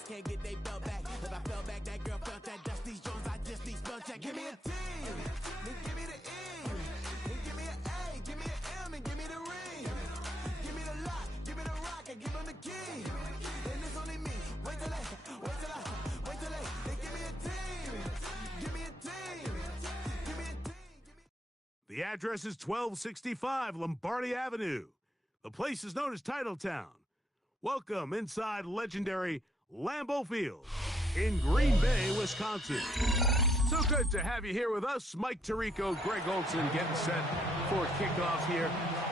teammates can't get their belt back. If I fell back, that girl felt that dust. These Jones, I just need spell check. Give me a T, then give me the E, then give me an A, give me an M, and give me the ring. Give me the lock, give me the rock, and give them the key. And it's only me. Wait till they, then give me a team. Give me a team. Give me a team. The address is 1265 Lombardi Avenue. The place is known as Titletown. Welcome inside legendary Lambeau Field in Green Bay, Wisconsin. So good to have you here with us. Mike Tirico, Greg Olson getting set for kickoff here.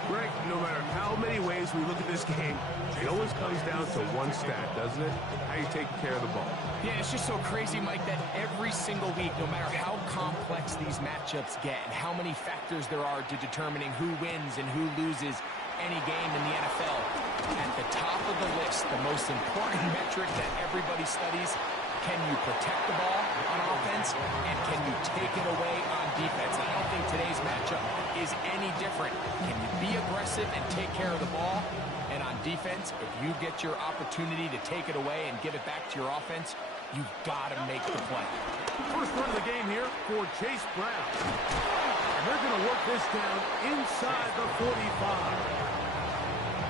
Greg, no matter how many ways we look at this game, it always comes down to one stat, doesn't it? How you taking care of the ball. Yeah, it's just so crazy, Mike, that every single week, no matter how complex these matchups get and how many factors there are to determining who wins and who loses any game in the NFL, at the top of the list, the most important metric that everybody studies, can you protect the ball on offense and can you take it away on defense? And I don't think today's matchup is any different. Can you be aggressive and take care of the ball? And on defense, if you get your opportunity to take it away and give it back to your offense, you've got to make the play. First run of the game here for Chase Brown. And they're going to work this down inside the 45.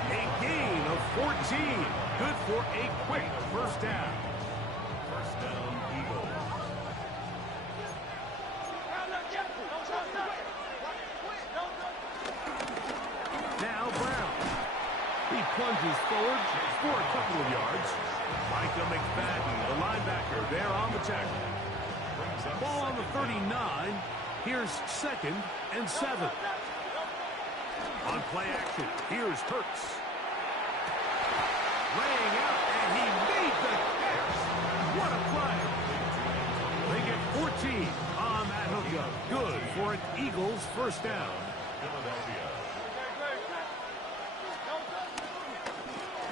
A gain of 14. Good for a quick first down. First down, Eagles. Now Brown. He plunges forward for a couple of yards. Micah McFadden, the linebacker, there on the tackle. Ball on the 39. Here's 2nd and 7. On play action, here's Hurts. Laying out, and he made the catch. What a play. They get 14 on that hookup. Good for an Eagles first down.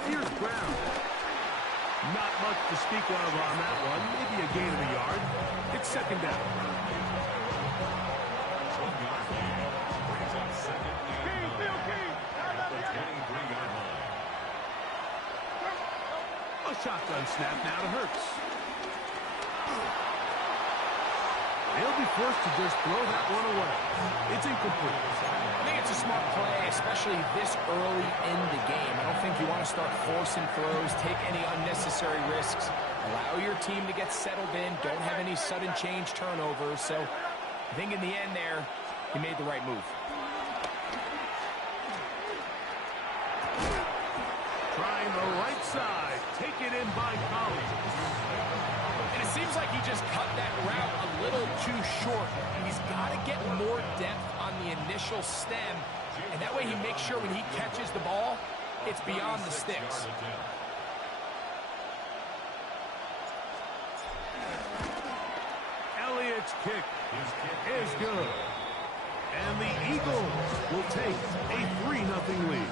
Here's Brown. Not much to speak of on that one. Maybe a gain of a yard. It's 2nd down. A shotgun snap now to Hurts. They'll be forced to just throw that one away. It's incomplete. I think it's a smart play, especially this early in the game. I don't think you want to start forcing throws, take any unnecessary risks. Allow your team to get settled in. Don't have any sudden change turnovers. So I think in the end there, he made the right move. Trying the right side. Taken in by Collins. And it seems like he just cut that route a little too short. He's got to get more depth on the initial stem. And that way he makes sure when he catches the ball, it's beyond the sticks. Elliott's kick is good. And the Eagles will take a 3-0 lead.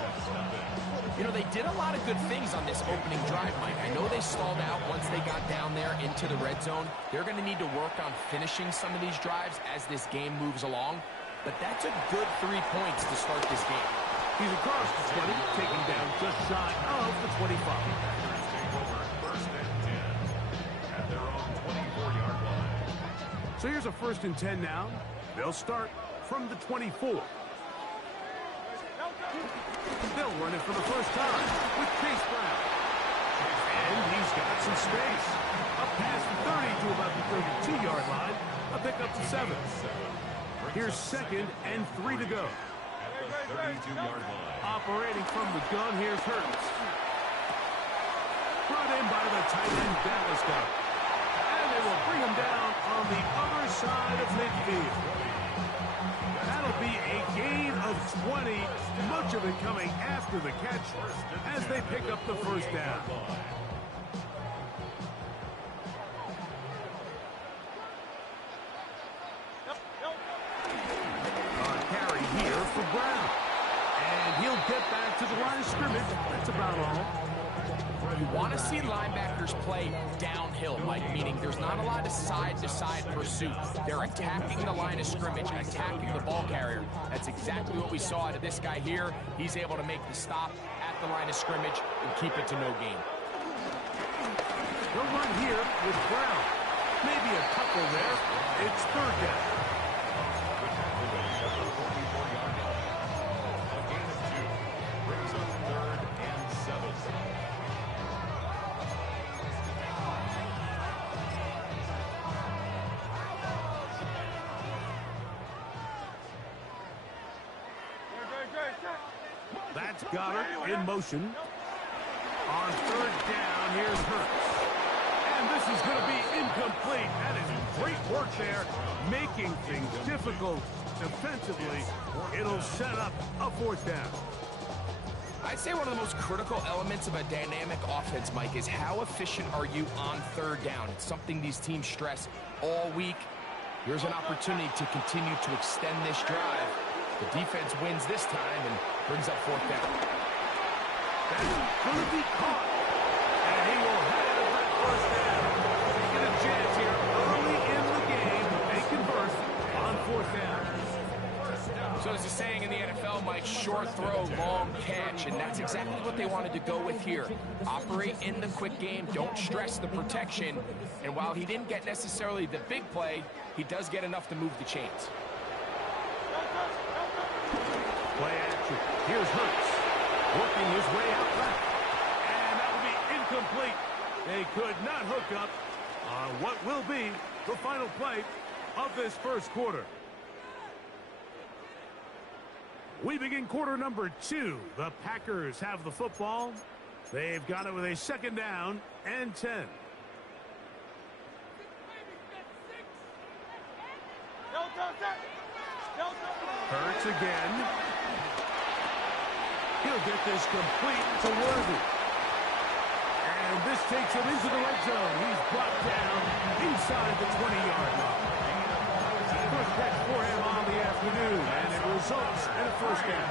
You know, they did a lot of good things on this opening drive, Mike. I know they stalled out once they got down there into the red zone. They're going to need to work on finishing some of these drives as this game moves along. But that's a good 3 points to start this game. He's across the 20, taking down just shy of the 25. First and 10 at their own 24-yard line. So here's a 1st and 10 now. They'll start from the 24. They'll run it for the first time with Chase Brown. And he's got some space. Up past the 30 to about the 32-yard line. A pickup to 7. Here's 2nd and 3 to go. At the 32-yard line. Operating from the gun, here's Hurts. Brought in by the tight end, Dallas Scott. And they will bring him down on the other side of midfield. That'll be a gain of 20, much of it coming after the catch as they pick up the first down. Carry here for Brown. And he'll get back to the line of scrimmage. That's about all. You want to see linebackers play downhill, Mike, meaning there's not a lot of side-to-side pursuit. They're attacking the line of scrimmage, attacking the ball carrier. That's exactly what we saw out of this guy here. He's able to make the stop at the line of scrimmage and keep it to no gain. He'll run here with Brown. Maybe a couple there. It's third down. A gain of 2 brings up 3rd and 7. That's Goddard in motion. On third down, here's Hurts. And this is going to be incomplete. That is great work there, making things difficult defensively. It'll set up a fourth down. I'd say one of the most critical elements of a dynamic offense, Mike, is how efficient are you on third down. It's something these teams stress all week. Here's an opportunity to continue to extend this drive. The defense wins this time and brings up fourth down. That's going to be caught. And he will have that first down. They get a chance here early in the game. They convert on fourth down. So there's a saying in the NFL, Mike, short throw, long catch, and that's exactly what they wanted to go with here. Operate in the quick game, don't stress the protection, and while he didn't get necessarily the big play, he does get enough to move the chains. Play action. Here's Hurts working his way out left. And that will be incomplete. They could not hook up on what will be the final play of this first quarter. We begin quarter number 2. The Packers have the football. They've got it with a second down and 10. Hurts again. He'll get this complete to Worthy. And this takes him into the red zone. He's brought down inside the 20-yard line. First catch for him on the afternoon, and it results in a first down.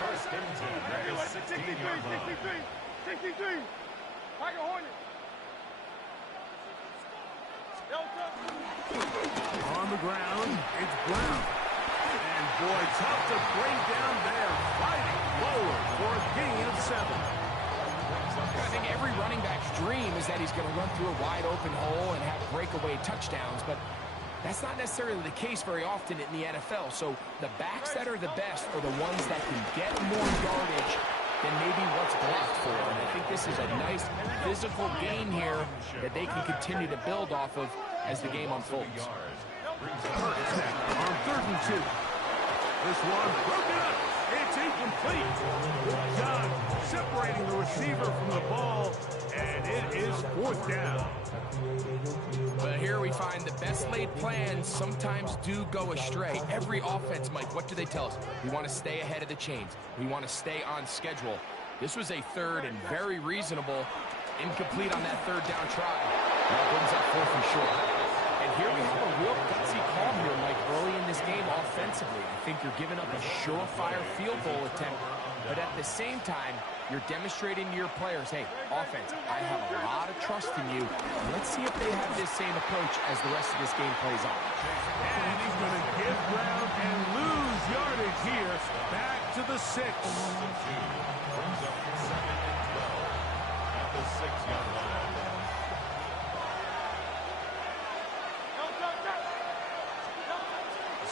First and 10. That is 16-yard line. 63. Tiger Hornet. On the ground, it's Brown. And boy, tough to bring down there. Fighting forward for a gain of 7. I think every running back's dream is that he's going to run through a wide open hole and have breakaway touchdowns, but that's not necessarily the case very often in the NFL. So the backs that are the best are the ones that can get more yardage than maybe what's blocked for. And I think this is a nice physical gain here that they can continue to build off of as the game unfolds. On third and 2. This one broken up. It's incomplete. Good job separating the receiver from the ball, and it is fourth down. But here we find the best laid plans sometimes do go astray. Every offense, Mike, what do they tell us? We want to stay ahead of the chains. We want to stay on schedule. This was a third and very reasonable. Incomplete on that third down try. That brings up fourth and short. And here we have a real gutsy call here, Mike, early in this game offensively. I think you're giving up a surefire field goal attempt, but at the same time, you're demonstrating to your players, hey, offense, I have a lot of trust in you. Let's see if they have this same approach as the rest of this game plays on. And he's going to give ground and lose yardage here. Back to the 6. Brings up 2nd and 12 at the 6-yard line.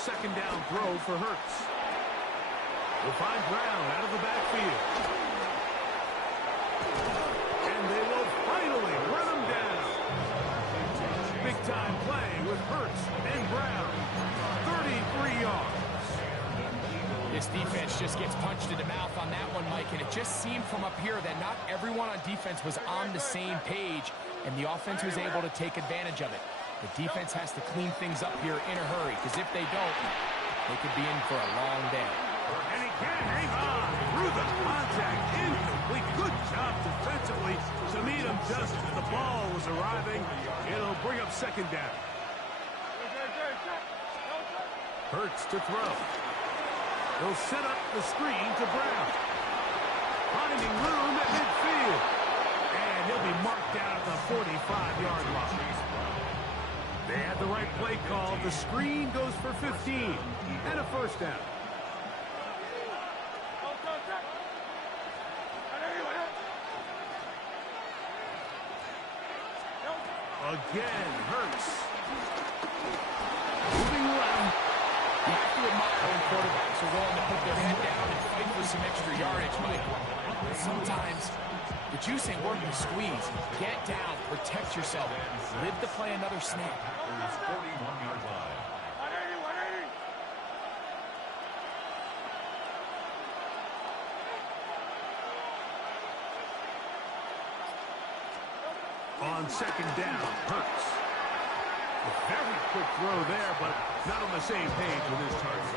Second down throw for Hurts. We'll find Brown out of the backfield. And they will finally run him down. Big-time play with Hurts and Brown. 33 yards. This defense just gets punched in the mouth on that one, Mike, and it just seemed from up here that not everyone on defense was on the same page, and the offense was able to take advantage of it. The defense has to clean things up here in a hurry, because if they don't, they could be in for a long day. And he can't hang on through the contact. Incomplete. Good job defensively to meet him just as the ball was arriving. It'll bring up second down. Hurts to throw. He'll set up the screen to Brown. Finding room at midfield. And he'll be marked down at the 45-yard line. They had the right play call. The screen goes for 15 and a first down. Again, Hurts. Moving left. You have to admire when quarterbacks are willing to put their head down and fight for some extra yardage, Mike. But sometimes the juice ain't worth the squeeze. Get down, protect yourself, live to play another snap. 41-yard line. 180, 180. On second down, Hurts. A very quick throw there, but not on the same page with his target.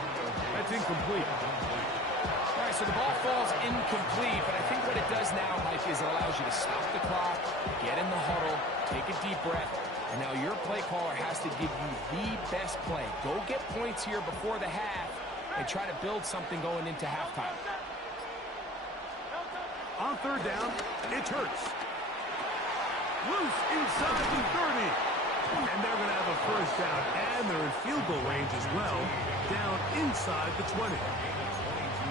That's incomplete. All right, so the ball falls incomplete, but I think what it does now, Mike, is it allows you to stop the clock, get in the huddle, take a deep breath, and now your play caller has to give you the best play. Go get points here before the half and try to build something going into halftime. On third down, it's Hurts. Loose inside the 30. And they're going to have a first down, and they're in field goal range as well, down inside the 20.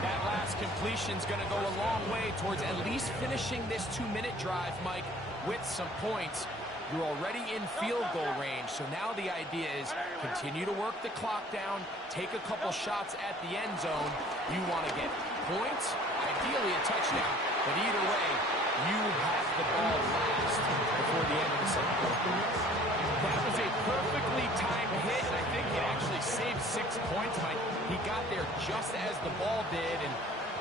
That last completion's going to go a long way towards at least finishing this 2-minute drive, Mike, with some points. You're already in field goal range, so now the idea is continue to work the clock down, take a couple shots at the end zone. You want to get points, ideally a touchdown, but either way, you have the ball last before the end of the second quarter. That was a perfectly timed hit, and I think it actually saved 6 points, Mike. He got there just as the ball did, and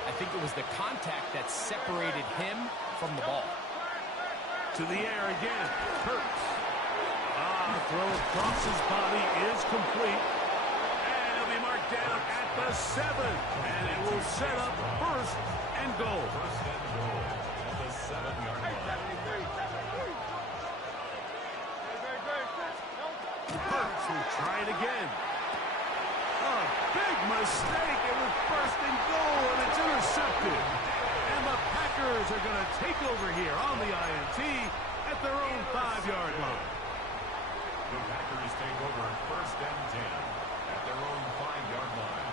I think it was the contact that separated him from the ball. To the air again, Hurts. Throw across his body is complete. And he'll be marked down at the 7. And it will set up first and goal. First and goal at the 7-yard line. Hurts will try it again. A big mistake. It was first and goal, and it's intercepted. And the Packers are going to take over here on the INT at their own 5-yard line. The Packers take over first and 10 at their own 5-yard line.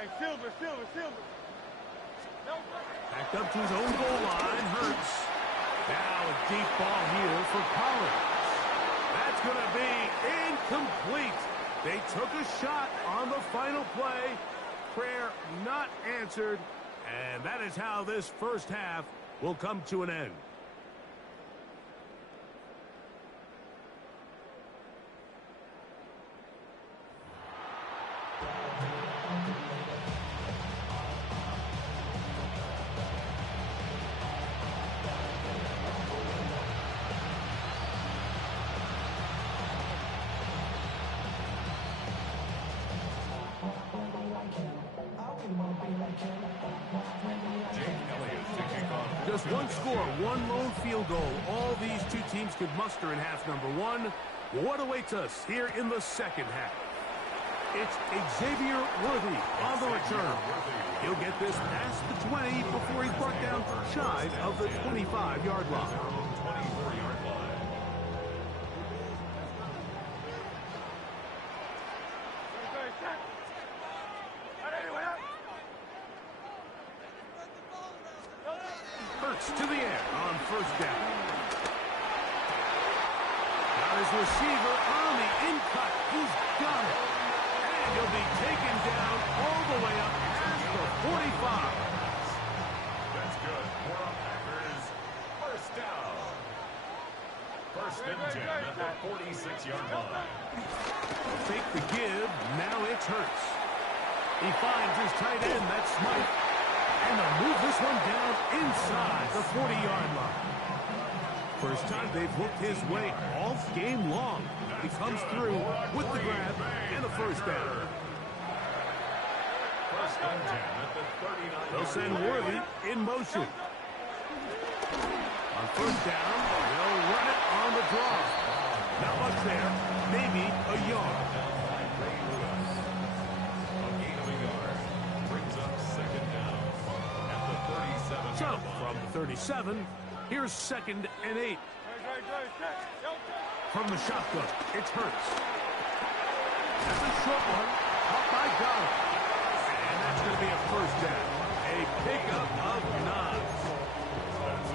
Hey, Silver. Backed up to his own goal line, Hurts. Now a deep ball here for Collins. That's going to be incomplete. They took a shot on the final play. Prayer not answered. And that is how this first half will come to an end. Just one score, one lone field goal. All these two teams could muster in half number one. What awaits us here in the second half? It's Xavier Worthy on the return. He'll get this past the 20 before he's brought down shy of the 25-yard line. 24-yard line. Hurts to the air on first down. Now his receiver on the in-cut. He's got it. And he'll be taken down all the way up past the 45. That's good. For our Packers, first down. First and 10 at the 46-yard line. Fake the give. Now it's Hurts. He finds his tight end. That's Smythe. And they'll move this one down inside the 40-yard line. First time they've looked his way all game long. He comes through with the grab and the first down. First and 10 at the 39. They'll send Worthy in motion. On first down, they'll run it on the draw. Not much there, maybe a yard. So, from the 37, here's second and 8. From the shotgun, it's Hurts. That's a short one, caught by Collins. And That's going to be a first down. A pickup of 9.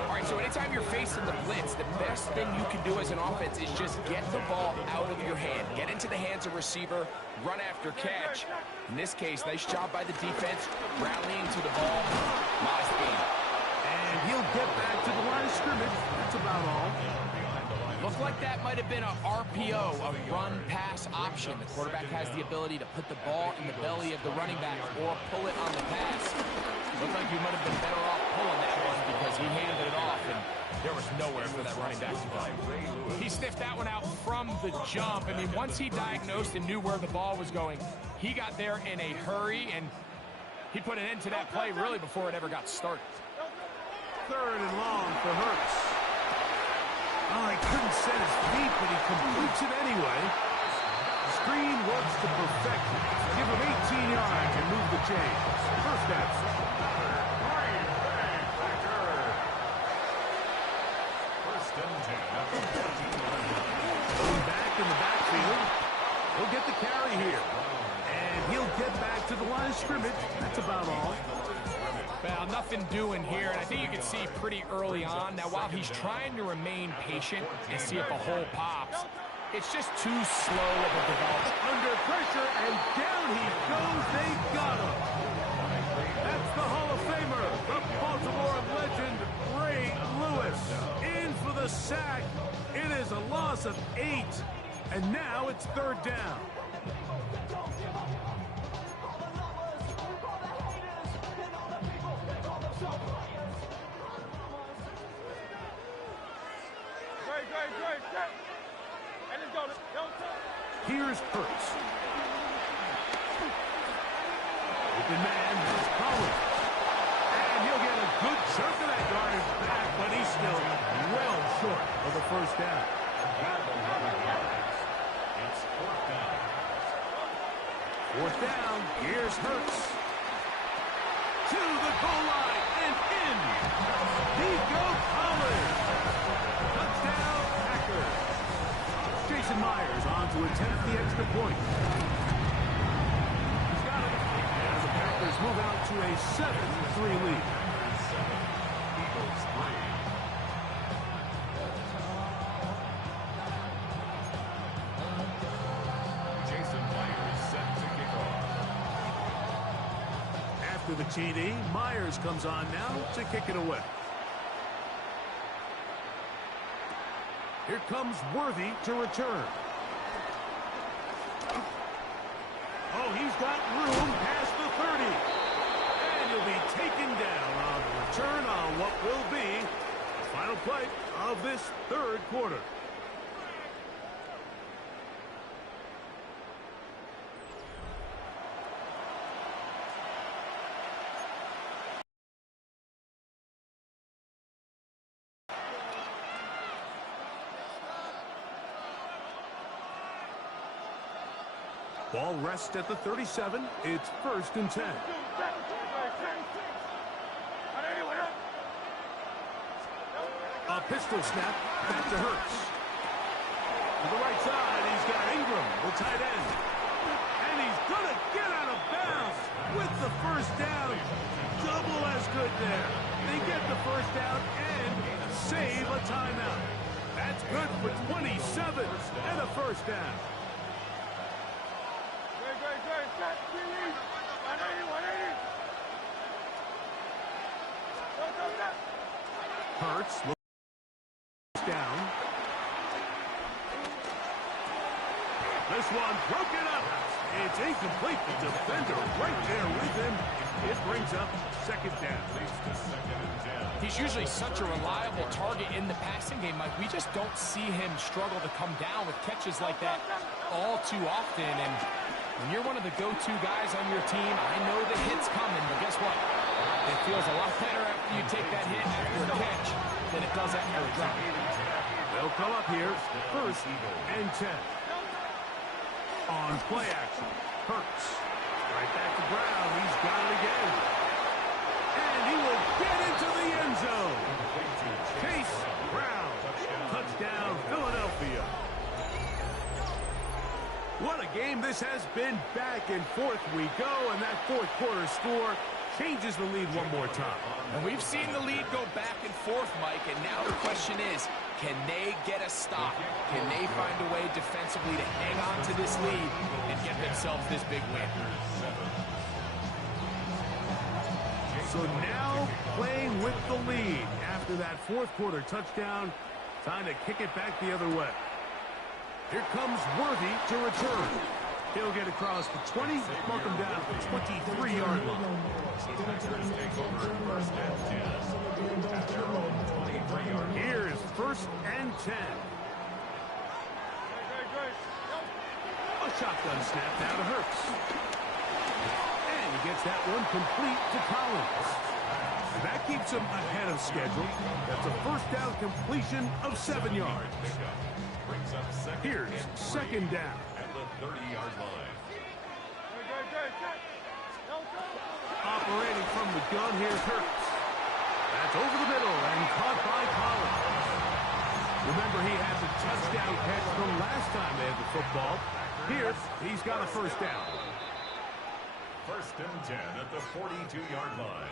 All right, so anytime you're facing the blitz, the best thing you can do as an offense is just get the ball out of your hand. Get into the hands of receiver, run after catch. In this case, nice job by the defense, rallying to the ball. Nice game. And he'll get back to the line of scrimmage. That's about all. Looked like that might have been an RPO, a run-pass option. The quarterback has the ability to put the ball in the belly of the running back or pull it on the pass. Looked like you might have been better off pulling that one because he handed it off, and there was nowhere for that running back to go. He sniffed that one out from the jump. I mean, once he diagnosed and knew where the ball was going, he got there in a hurry, and he put an end to that play really before it ever got started. 3rd and long for Hurts. Oh, he couldn't set his feet, but he completes it anyway. Screen works to perfection. Give him 18 yards and move the chains. First down. First and 10. Going back in the backfield. He'll get the carry here. And he'll get back to the line of scrimmage. That's about all. Well, nothing doing here, and I think you can see pretty early on. Now, while he's trying to remain patient and see if a hole pops, it's just too slow of a development. Under pressure, and down he goes. They got him. That's the Hall of Famer, the Baltimore legend, Ray Lewis. In for the sack. It is a loss of 8, and now it's 3rd down. Here's Hurts. Open man, that's Collins. And he'll get a good chunk of that yardage back, but he's still well short of the first down. It's 4th down. 4th down, here's Hurts. To the goal line and in. Nico Collins. Touchdown, Packers. Jason Myers on to attempt the extra point. He's got it. And the Packers move out to a 7-3 lead. Eagles 3. Jason Myers set to kick off. After the TD, Myers comes on now to kick it away. Here comes Worthy to return. Oh, he's got room past the 30. And he'll be taken down on the return on what will be the final play of this 3rd quarter. Ball rests at the 37. It's 1st and 10. A pistol snap back to Hurts. To the right side, he's got Ingram, the tight end. And he's going to get out of bounds with the first down. Double as good there. They get the first down and save a timeout. That's good for 27 and a first down. Hurts looks down. This one broken up. It's incomplete. The defender right there with him. It brings up 2nd down. He's usually such a reliable target in the passing game, Mike. We just don't see him struggle to come down with catches like that all too often. And when you're one of the go-to guys on your team, I know the hit's coming, but guess what? It feels a lot better after you take that hit after a catch than it does after a drop. They'll come up here, 1st and 10. On play action, Hurts. Right back to Brown. He's got it again. And he will get into the end zone. Chase Brown. Touchdown, Philadelphia. What a game this has been. Back and forth we go, and that fourth quarter score changes the lead one more time. And we've seen the lead go back and forth, Mike, and now the question is, can they get a stop? Can they find a way defensively to hang on to this lead and get themselves this big win? So now playing with the lead after that fourth quarter touchdown, time to kick it back the other way. Here comes Worthy to return. He'll get across the 20, mark him down at the 23-yard line. Here's first and 10. A shotgun snap now to Hurts. And he gets that one complete to Collins. And that keeps him ahead of schedule. That's a first down completion of 7 yards. Here's second down. At the 30-yard line. Operating from the gun, here's Hurts. That's over the middle and caught by Collins. Remember, he had the touchdown catch from last time they had the football. Here, he's got a first down. First and 10 at the 42-yard line.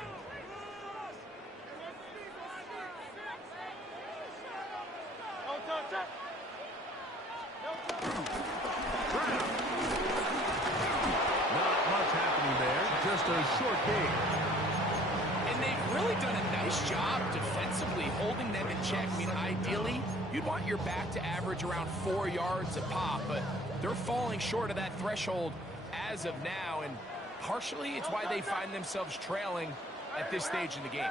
Brown. Not much happening there, just a short gain. And they've really done a nice job defensively holding them in check. I mean, ideally, you'd want your back to average around 4 yards a pop, but they're falling short of that threshold as of now, and partially it's why they find themselves trailing at this stage in the game.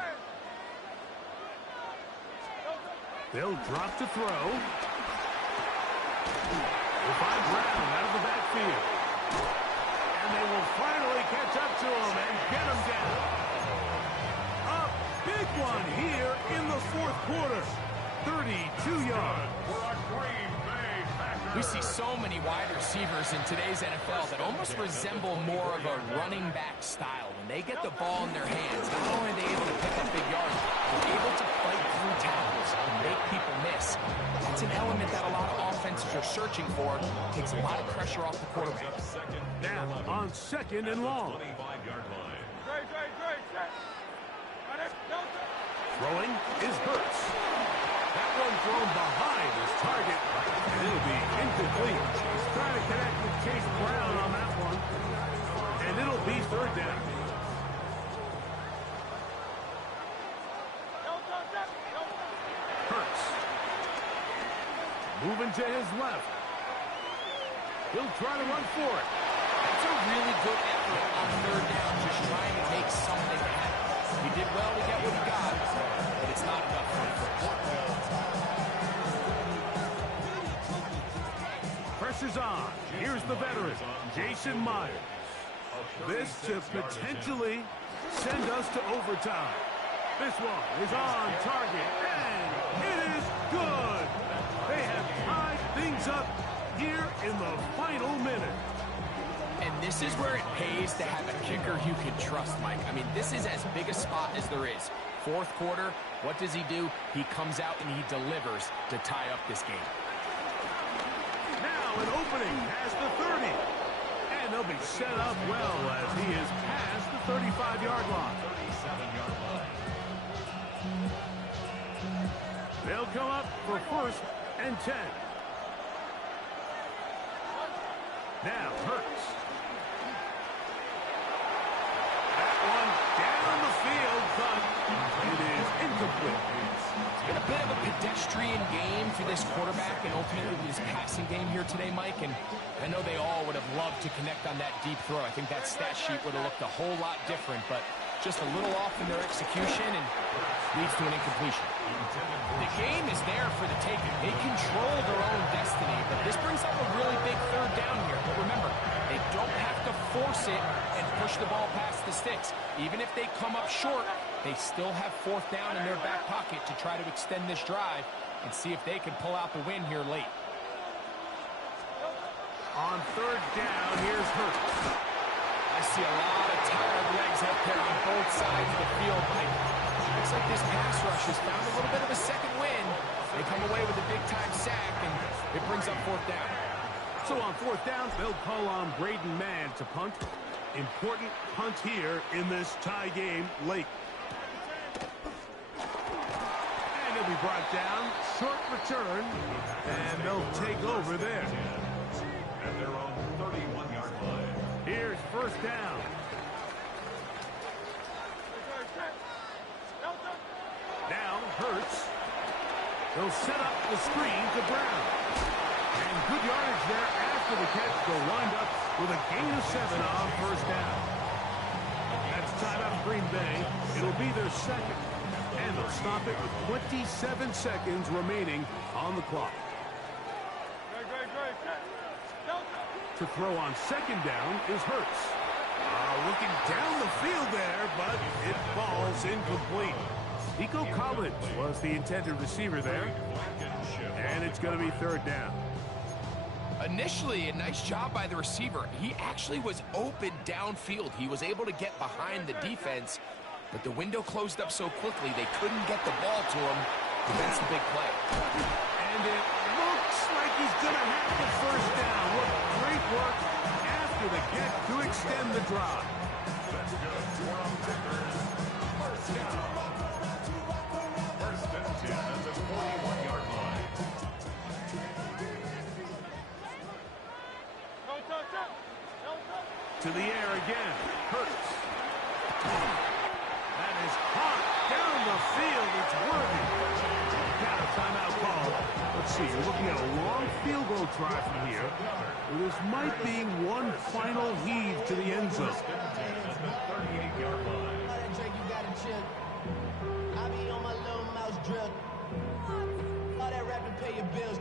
They'll drop to throw. They'll find Brown out of the backfield. And they will finally catch up to him and get him down. A big one here in the fourth quarter. 32 yards. We see so many wide receivers in today's NFL that almost resemble more of a running back style. When they get the ball in their hands, not only are they able to pick up big yards, they're able to fight through tackles and make people miss. That's an element that a lot of offenses are searching for. Takes a lot of pressure off the quarterback. Now on second and long. Throwing is Hurts. That one thrown behind his target, and it'll be incomplete. He's trying to connect with Chase Brown on that one, and it'll be third down. Hurts. Moving to his left. He'll try to run for it. That's a really good effort on third down, just trying to make something happen. He did well to get what he got, but it's not enough for him. Pressure's on. Here's the veteran, Jason Myers. This to potentially send us to overtime. This one is on target, and it is good. They have tied things up here in the final minute. And this is where it pays to have a kicker you can trust, Mike. I mean, this is as big a spot as there is. Fourth quarter, what does he do? He comes out and he delivers to tie up this game. Now an opening past the 30. And they'll be set up well as he is past the 35-yard line. 37-yard line. They'll come up for first and 10. Now Hurts. That one down the field, but it is incomplete. It's been a bit of a pedestrian game for this quarterback and ultimately his passing game here today, Mike. And I know they all would have loved to connect on that deep throw. I think that stat sheet would have looked a whole lot different, but just a little off in their execution and leads to an incompletion. The game is there for the taking. They control their own destiny, but this brings up a really big third down here. But remember, they don't have to force it and push the ball past the sticks. Even if they come up short, they still have fourth down in their back pocket to try to extend this drive and see if they can pull out the win here late. On third down, here's Hurts. I see a lot of tired legs out there on both sides of the field, Mike. Looks like this pass rush has found a little bit of a second wind. They come away with a big-time sack, and it brings up fourth down. So on fourth down, they'll call on Braden Mann to punt. Important punt here in this tie game late. And he'll be brought down. Short return. And they'll take over there. At their own 31-yard line. Here's first down. Now Hurts. They'll set up the screen to Brown. And good yardage there after the catch. They'll wind up with a gain of 7 on first down. That's timeout of Green Bay. It'll be their second. And they'll stop it with 27 seconds remaining on the clock. To throw on second down is Hurts. Looking down the field there, but it falls incomplete. Nico Collins was the intended receiver there. And it's going to be third down. Initially, a nice job by the receiver. He actually was open downfield. He was able to get behind the defense, but the window closed up so quickly they couldn't get the ball to him. That's the big play. And it looks like he's going to have the first down. What great work after the catch to extend the drive. That's good. First down. First and 10 at the 41-yard line. To the air again. Hurts. That is hot down the field. It's worthy. Got a timeout call. Let's see. You're looking at a long field goal try from here. This might be one final heave to the end zone. At the 38-yard line. I be on my little mouse drill. All that rapping pay your bills.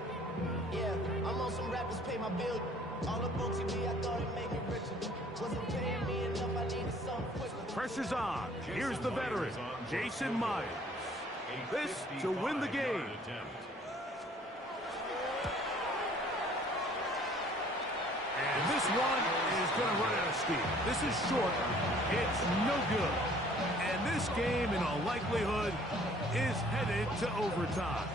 Yeah, I'm on some rappers pay my bills. All up on TV, I thought it made me richer. Wasn't paying me enough, I needed something quicker. Pressure's on. Here's the veteran, Jason Myers. This to win the game. And this one is going to run out of steam. This is short. It's no good. And this game, in all likelihood, is headed to overtime.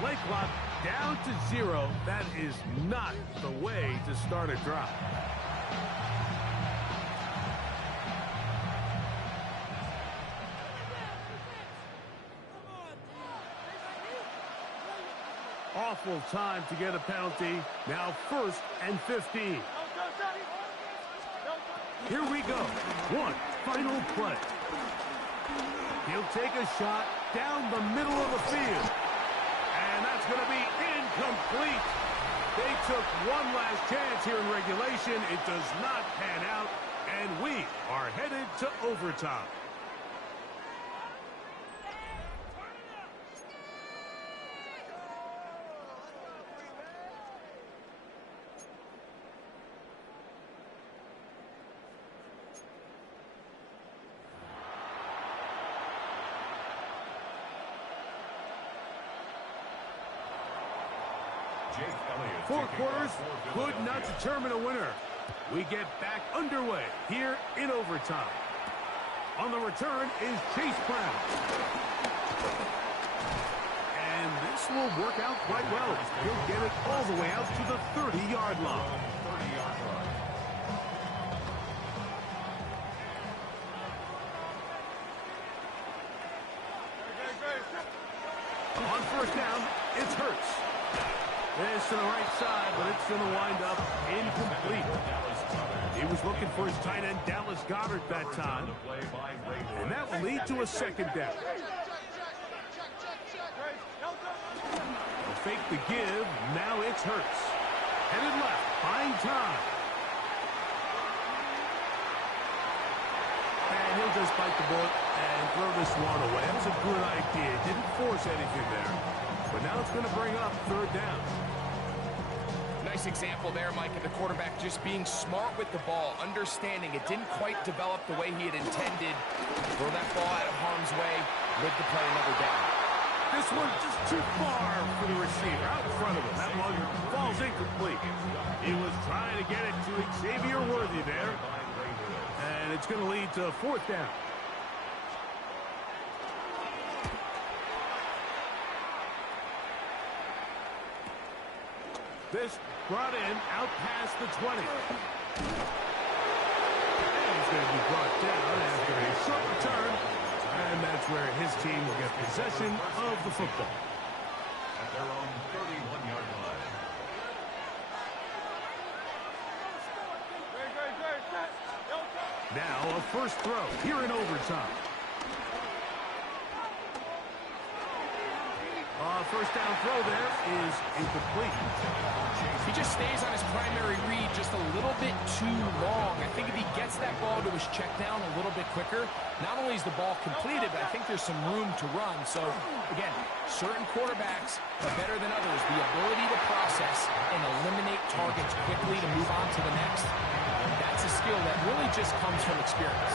Play clock down to 0. That is not the way to start a drive. Awful time to get a penalty. Now first and 15. Here we go. One final play. He'll take a shot down the middle of the field. And that's going to be incomplete. They took one last chance here in regulation. It does not pan out, and we are headed to overtime. Four quarters could not determine a winner. We get back underway here in overtime. On the return is Chase Brown. And this will work out quite well. He'll get it all the way out to the 30-yard line. On first down, it's Hurts. This to the right side, but it's going to wind up incomplete. He was looking for his tight end, Dallas Goedert, that time. And that will lead to a second down. They'll fake the give. Now it's Hurts. Headed left, buying time. And he'll just bite the bullet and throw this one away. That's a good idea. Didn't force anything there. But now it's going to bring up third down. Nice example there, Mike, of the quarterback just being smart with the ball, understanding it didn't quite develop the way he had intended. Throw that ball out of harm's way, live to play another down. This one just too far for the receiver, out in front of him. That one falls incomplete. He was trying to get it to Xavier Worthy there, and it's going to lead to 4th down. This brought in out past the 20. And he's going to be brought down after a short return. And that's where his team will get possession of the football. At their own 31-yard line. Now a first throw here in overtime. First down throw there is incomplete. He just stays on his primary read just a little bit too long. I think if he gets that ball to his check down a little bit quicker, not only is the ball completed, but I think there's some room to run. So, again, certain quarterbacks are better than others. The ability to process and eliminate targets quickly to move on to the next, that's a skill that really just comes from experience.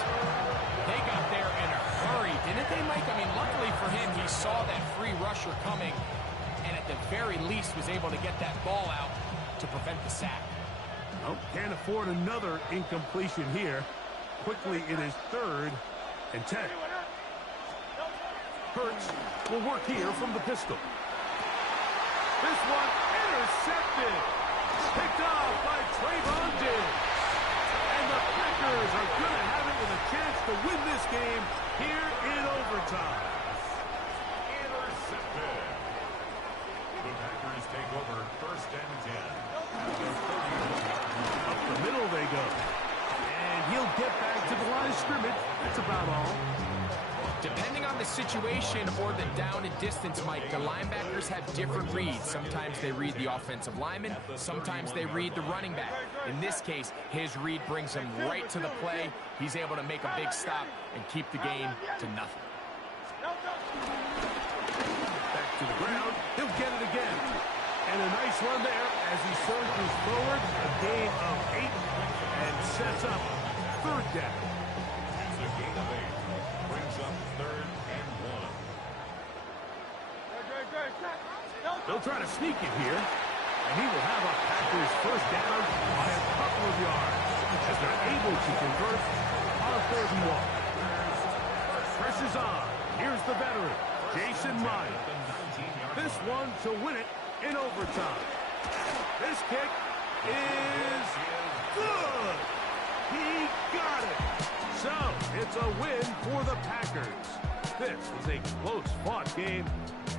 They got there in a hurry, didn't they, Mike? I mean, luckily for him, he saw that free rusher coming and at the very least was able to get that ball out to prevent the sack. Oh, can't afford another incompletion here. Quickly, it is 3rd and 10. Hurts will work here from the pistol. This one intercepted. Picked off by Trayvon Diggs. And the Packers are going to have it with a chance to win this game here in overtime. Intercepted. The Packers take over 1st and 10. Up the middle they go. And he'll get back to the line of scrimmage. That's about all. Depending on the situation or the down and distance, Mike, the linebackers have different reads. Sometimes they read the offensive lineman. Sometimes they read the running back. In this case, his read brings him right to the play. He's able to make a big stop and keep the game to nothing. Back to the ground. He'll get it again. And a nice run there as he surges forward. A gain of 8 and sets up 3rd down. It's a gain of 8. Brings up 3rd and 1. They'll try to sneak it here. And he will have a Packers 1st down by a couple of yards as they're able to convert on a 3rd and 1. Pressure's on. Here's the veteran, Jason Myers. This one to win it in overtime. This kick is good. He got it. So, it's a win for the Packers. This was a close-fought game.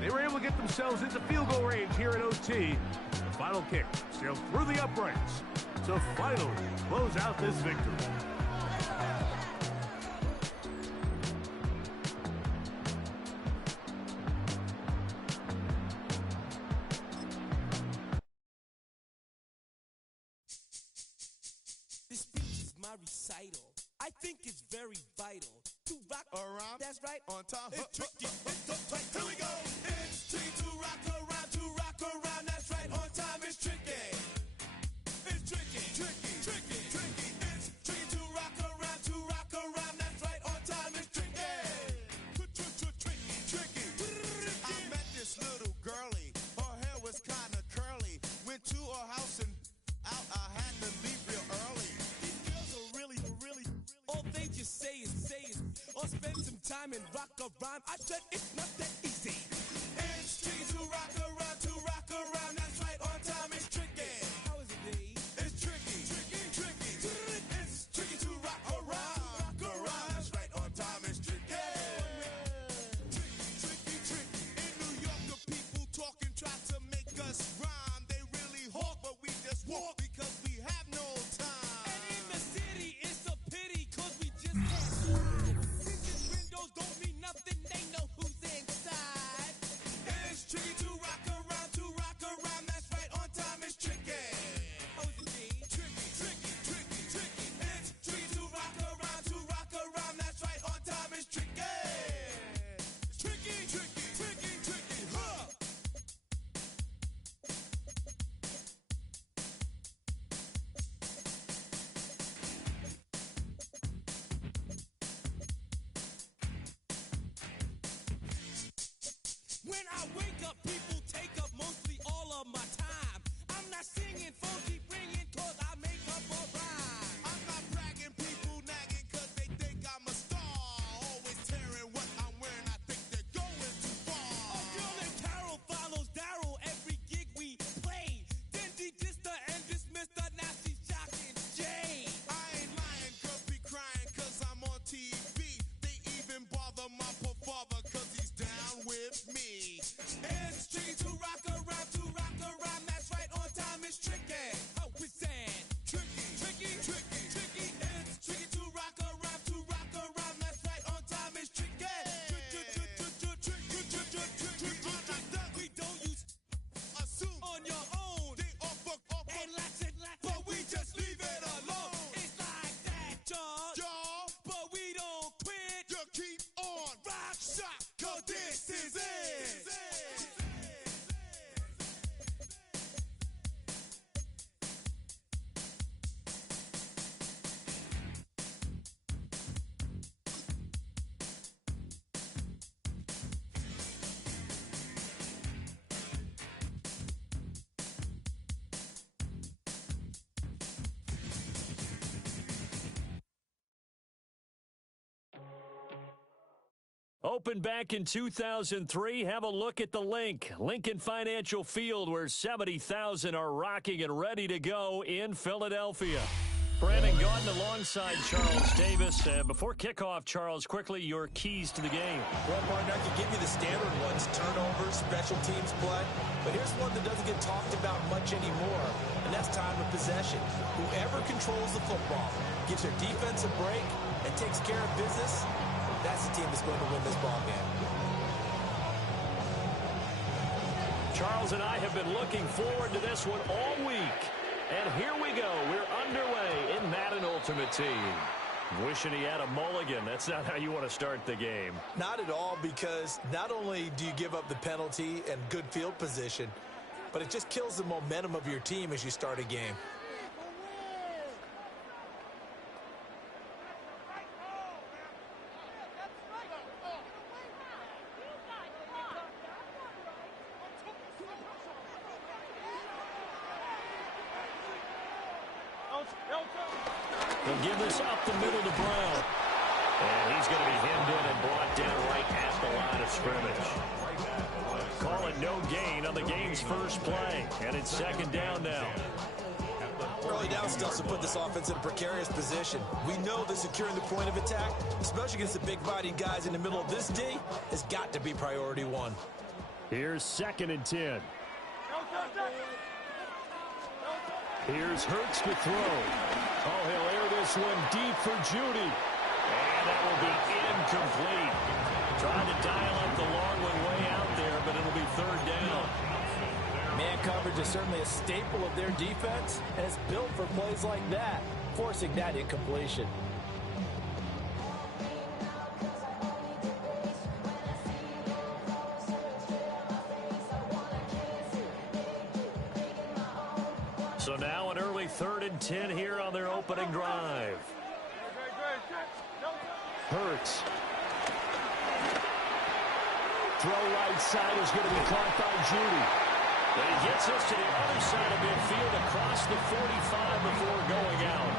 They were able to get themselves into field goal range here in OT. The final kick sailed through the uprights to finally close out this victory. This speech is my recital. I think it's very vital to rock around. That's right. On time. It's tricky. It's so tight. Here we go. It's tricky to rock around. To rock around. That's right. On time. It's tricky. It's tricky. Tricky. Tricky. Tricky. It's tricky to rock around. To rock around. That's right. On time. It's tricky. Tricky. Tricky. I met this little girlie. Her hair was kind of curly. Went to her house and out. I had to leave real early. These girls are really. All they just say is or spend some time and rock a rhyme. I said it's not that easy. It's tricky to rock around, that's right, on time it's tricky. How is it, D? It's tricky. It's tricky to rock around, that's right, on time it's tricky. Tricky. In New York, the people talking try to make us rhyme. They really hawk, but we just walk because we have no time. And in the city, it's a pity, cause we just can't. Windows don't mean nothing, they know who's inside. I wake up, people take up mostly all of my time. I'm not singing, phone keep ringing, cause I make up a rhyme. I'm not bragging, people nagging, cause they think I'm a star. Always tearing what I'm wearing, I think they're going too far. A girl named Carol follows Daryl every gig we play. Then she dissed her and dismissed her, now she's shocking Jay. I ain't lying, girls be crying, cause I'm on TV. They even bother my poor father, cause he's down with me. It's tricky to rock around, that's right, on time is tricky. How is that? Tricky. It's tricky to rock around, that's right, on time is tricky. We don't use assume on your own. They offer and lots, but we just leave it alone. It's like that, y'all, but we don't quit. You keep on rock shot, cause this is it. Opened back in 2003, have a look at the link. Lincoln Financial Field, where 70,000 are rocking and ready to go in Philadelphia. Brandon Gaudin alongside Charles Davis. Before kickoff, Charles, quickly, your keys to the game. Well, partner, I can give you the standard ones, turnovers, special teams play. But here's one that doesn't get talked about much anymore, and that's time of possession. Whoever controls the football, gives their defense a break, and takes care of business, that's the team that's going to win this ball game. Charles and I have been looking forward to this one all week. And here we go. We're underway in Madden Ultimate Team. Wishing he had a mulligan. That's not how you want to start the game. Not at all, because not only do you give up the penalty and good field position, but it just kills the momentum of your team as you start a game. They'll give this up the middle to Brown. And he's going to be hemmed in and brought down right at the line of scrimmage. Call it no gain on the game's first play. And it's second down now. Early down stuff to put this offense in a precarious position. We know that securing the point of attack, especially against the big-bodied guys in the middle of this D, has got to be priority one. Here's 2nd and 10. Here's Hurts to throw. Oh, he'll air this one deep for Judy. And that will be incomplete. Trying to dial up the long one way out there, but it'll be third down. Man coverage is certainly a staple of their defense, and it's built for plays like that, forcing that incompletion. So now an early 3rd and 10 here on their opening drive. Hurts. Throw right side is going to be caught by Judy. But he gets us to the other side of midfield across the 45 before going out.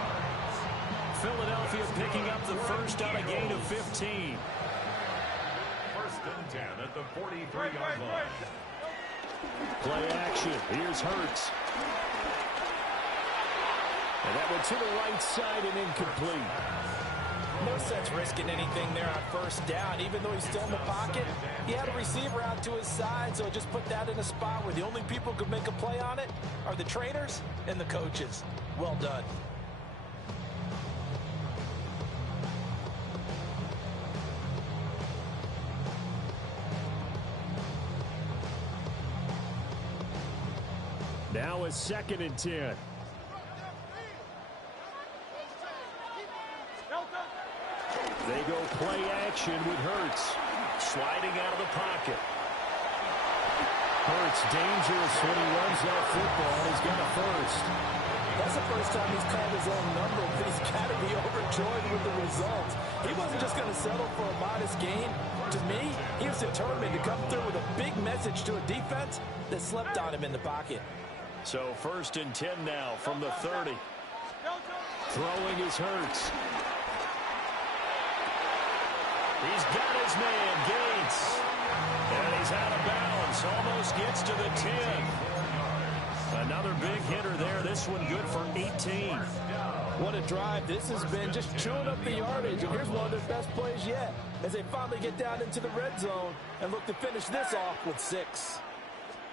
Philadelphia picking up the first on a gain of 15. 1st and 10 at the 43-yard line. Play action. Here's Hurts. And that one to the right side and incomplete. No sense risking anything there on first down. Even though he's still in the pocket, he had a receiver out to his side, so just put that in a spot where the only people who could make a play on it are the trainers and the coaches. Well done. Now a 2nd and 10. They go play action with Hurts. Sliding out of the pocket. Hurts dangerous when he runs that football. He's got a first. That's the first time he's called his own number, but he's got to be overjoyed with the results. He wasn't just going to settle for a modest gain. To me, he was determined to come through with a big message to a defense that slept on him in the pocket. So 1st and 10 now from the 30. Throwing is Hurts. He's got his man, Gates. And he's out of bounds. Almost gets to the 10. Another big hitter there. This one good for 18. What a drive this has been, just chewing up the yardage. And here's one of their best plays yet as they finally get down into the red zone and look to finish this off with 6.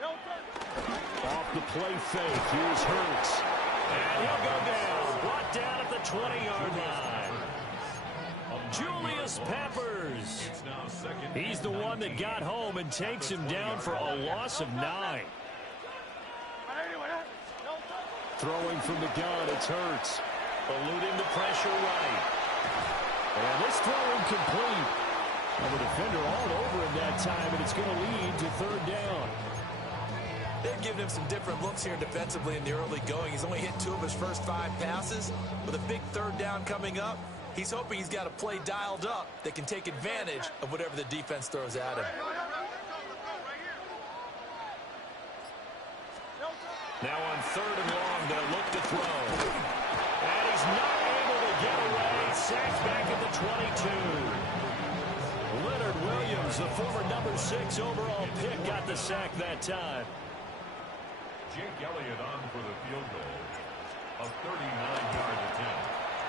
Off the play fake. Here's Hurts. And he'll go down. Brought down at the 20-yard line. Julius Peppers. He's the one that got home and takes him down for a loss of 9. Throwing from the gun, it's Hurts. Eluding the pressure right. And this throw incomplete. And the defender all over him that time, and it's going to lead to 3rd down. They've given him some different looks here defensively in the early going. He's only hit 2 of his first 5 passes. With a big 3rd down coming up, he's hoping he's got a play dialed up that can take advantage of whatever the defense throws at him. Now on 3rd and long, they'll look to throw. And he's not able to get away. Sacked back at the 22. Leonard Williams, the former number 6 overall pick, got the sack that time. Jake Elliott on for the field goal. A 39-yard attempt.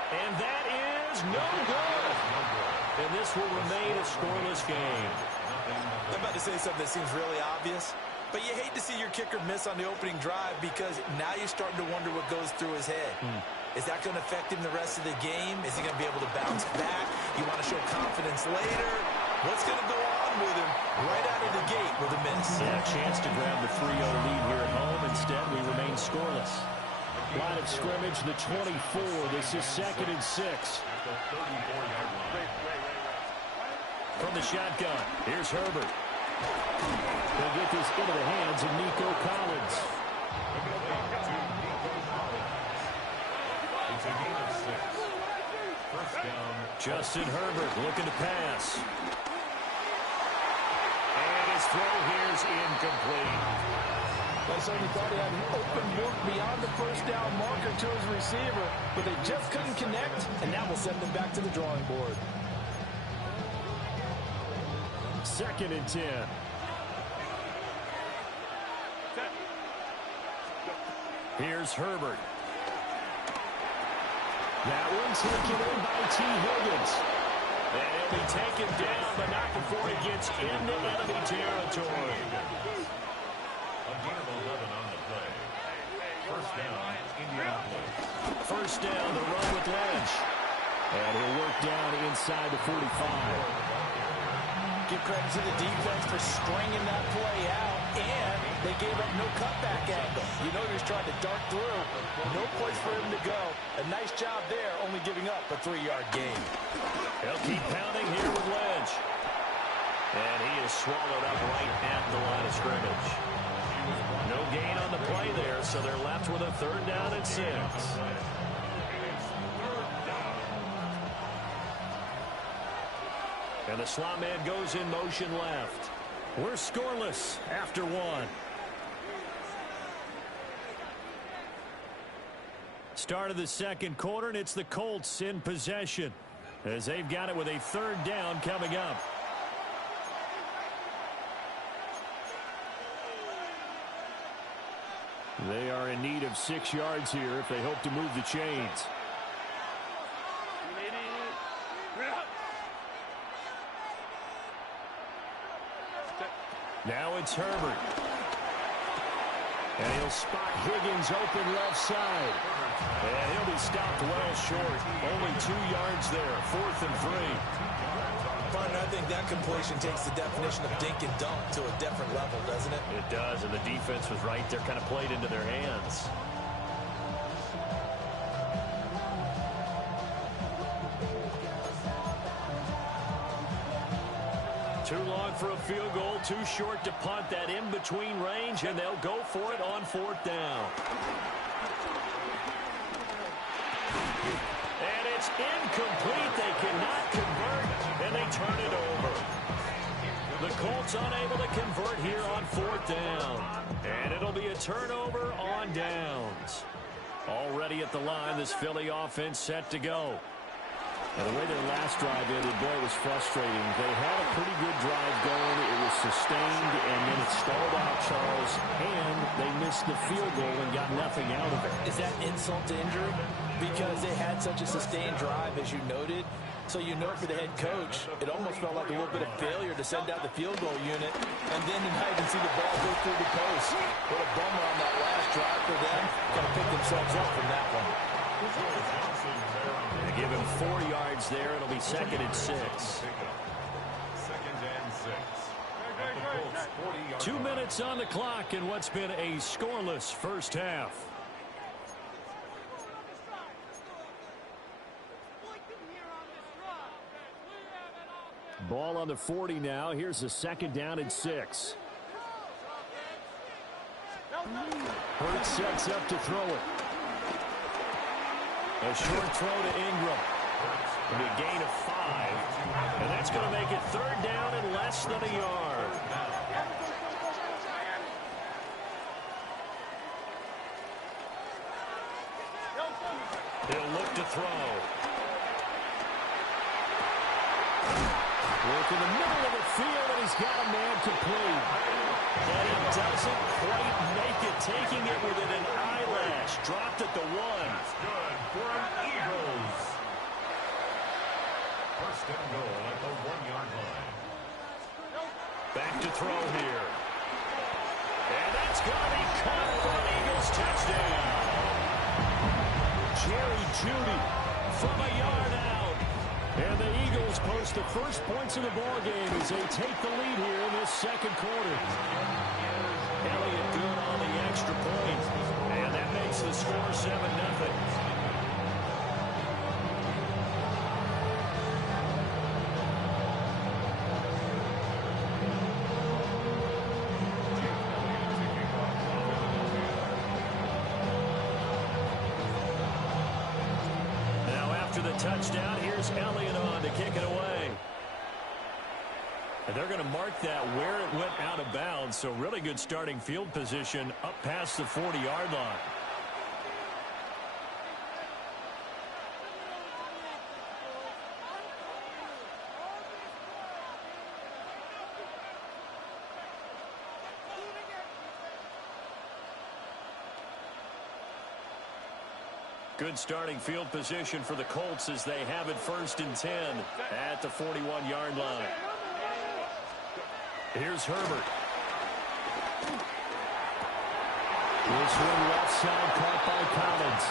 And that is no good. And this will remain a scoreless game. I'm about to say something that seems really obvious, but you hate to see your kicker miss on the opening drive because now you're starting to wonder what goes through his head. Is that going to affect him the rest of the game? Is he going to be able to bounce back? You want to show confidence later? What's going to go on with him right out of the gate with a miss? Yeah, chance to grab the 3-0 lead here at home. Instead, we remain scoreless. Line of scrimmage, the 24. This is 2nd and 6. From the shotgun, here's Herbert. They'll get this into the hands of Nico Collins. It's a gain of 6. First down. Justin Herbert looking to pass. And his throw here's incomplete. They certainly thought he had an open look beyond the first down marker to his receiver, but they just couldn't connect, and that will send them back to the drawing board. 2nd and 10. Here's Herbert. That one's taken in by T. Higgins. And he'll be taken down, but not before he gets into enemy territory. A gain of 11 on the play. First down, Indianapolis. First down, the run with Lynch. And he'll work down inside the 45. Give credit to the defense for stringing that play out, and they gave up no cutback angle. You know he was trying to dart through. No place for him to go. A nice job there, only giving up a 3-yard gain. They'll keep pounding here with Lynch. And he is swallowed up right at the line of scrimmage. No gain on the play there, so they're left with a 3rd down and 6. And the slot man goes in motion left. We're scoreless after 1. Start of the 2nd quarter, and it's the Colts in possession as they've got it with a 3rd down coming up. They are in need of 6 yards here if they hope to move the chains. Now it's Herbert. And he'll spot Higgins open left side. And he'll be stopped well short. Only 2 yards there. 4th and 3. Partner, I think that completion takes the definition of dink and dunk to a different level, doesn't it? It does, and the defense was right there, kind of played into their hands. Too long for a field goal. Too short to punt, that in-between range, and they'll go for it on 4th down. And it's incomplete. They cannot convert, and they turn it over. The Colts unable to convert here on 4th down. And it'll be a turnover on downs. Already at the line, this Philly offense set to go. And the way their last drive ended, boy, it was frustrating. They had a pretty good drive going. It was sustained, and then it stalled out, Charles, and they missed the field goal and got nothing out of it. Is that insult to injury? Because they had such a sustained drive, as you noted. So you know for the head coach, it almost felt like a little bit of failure to send out the field goal unit, and then you might even see the ball go through the post. What a bummer on that last drive for them. Got to pick themselves up from that one. They give him 4 yards there. It'll be 2nd and 6. 2nd and 6. 2 minutes on the clock in what's been a scoreless first half. Ball on the 40 now. Here's the 2nd down and 6. Hurts sets up to throw it. A short throw to Ingram. It'll be a gain of 5. And that's going to make it 3rd down and less than a yard. He'll look to throw. Work in the middle of the field, and he's got a man complete. And he doesn't quite make it, taking it within an eyelash. Dropped at the 1. Good for an Eagles. 1st and goal at the 1-yard line. Back to throw here. And that's going to be caught for an Eagles touchdown. Jerry Jeudy from a yard out. And the Eagles post the first points of the ball game as they take the lead here in this 2nd quarter. Elliott good on the extra point. And that makes the score 7-0. The touchdown. Here's Elliott on to kick it away. And they're going to mark that where it went out of bounds. So really good starting field position up past the 40-yard line. Good starting field position for the Colts as they have it 1st and 10 at the 41-yard line. Here's Herbert. This one left side caught by Collins.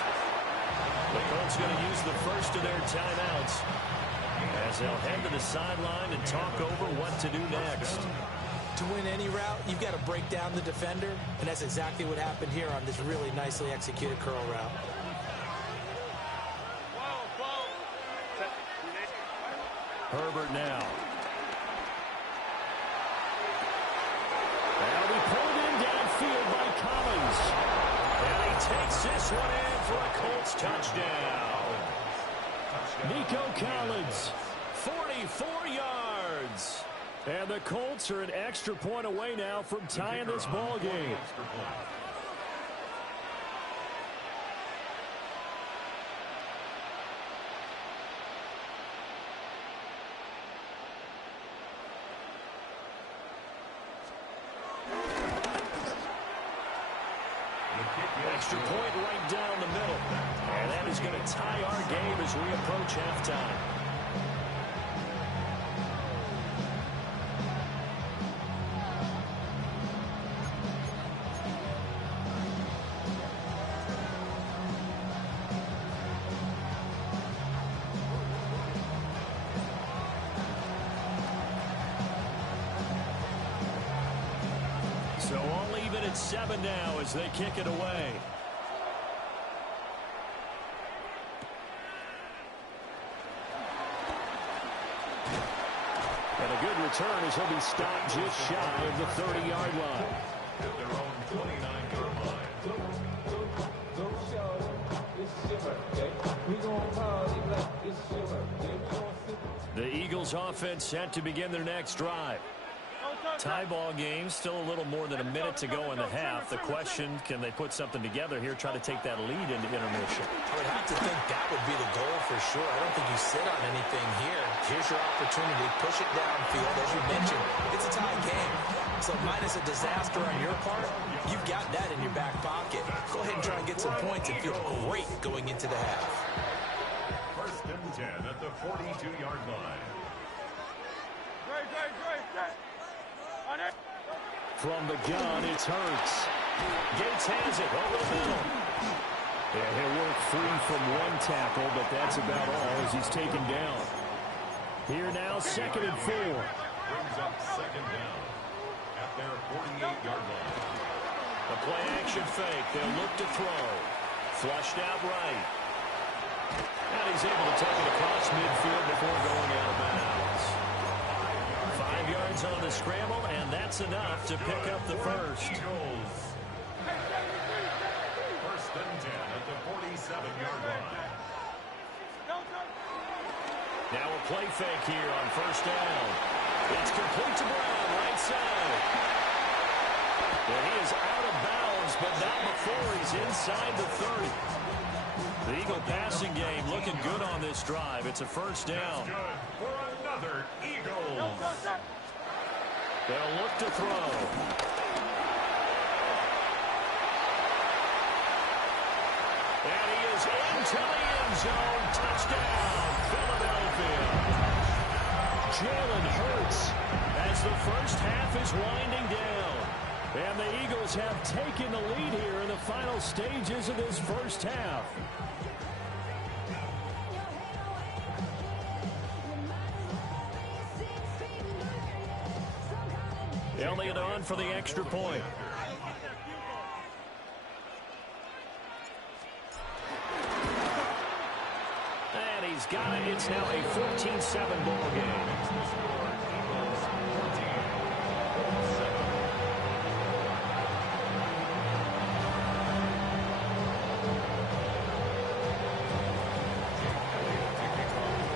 The Colts going to use the first of their timeouts as they'll head to the sideline and talk over what to do next. To win any route, you've got to break down the defender, and that's exactly what happened here on this really nicely executed curl route. Herbert now. That'll be pulled in downfield by Collins. And he takes this one in for a Colts touchdown. Nico Collins, 44 yards. And the Colts are an extra point away now from tying this ball game. Extra point right down the middle. And that is going to tie our game as we approach halftime. So all even at 7 now as they kick it away. And a good return as he'll be stopped just shy of the 30-yard line. At their own 29-yard line. The Eagles offense set to begin their next drive. Tie ball game, still a little more than a minute to go in the half. The question, can they put something together here, try to take that lead into intermission? I would have to think that would be the goal for sure. I don't think you sit on anything here. Here's your opportunity. Push it downfield. As you mentioned, it's a tie game. So minus a disaster on your part, you've got that in your back pocket. Go ahead and try and get some points and feel great going into the half. First and 10 at the 42-yard line. From the gun, it's Hurts. Gates has it over the middle. And he'll work free from one tackle, but that's about all as he's taken down. Here now, 2nd and 4. Brings up 2nd down at their 48-yard line. A play-action fake. They'll look to throw. Flushed out right. And he's able to take it across midfield before going out of bounds. 5 yards on the scramble, and that's enough to pick up the first. Eagles. First and 10 at the 47-yard line. Now a play fake here on first down. It's complete to Brown, right side. And he is out of bounds, but not before he's inside the 30. The Eagle passing game looking good on this drive. It's a first down. That's good for another Eagles. They'll look to throw. And he is into the end zone. Touchdown, Philadelphia. Jalen Hurts as the first half is winding down. And the Eagles have taken the lead here in the final stages of this first half. Elliott on for the extra point. And he's got it. It's now a 14-7 ball game.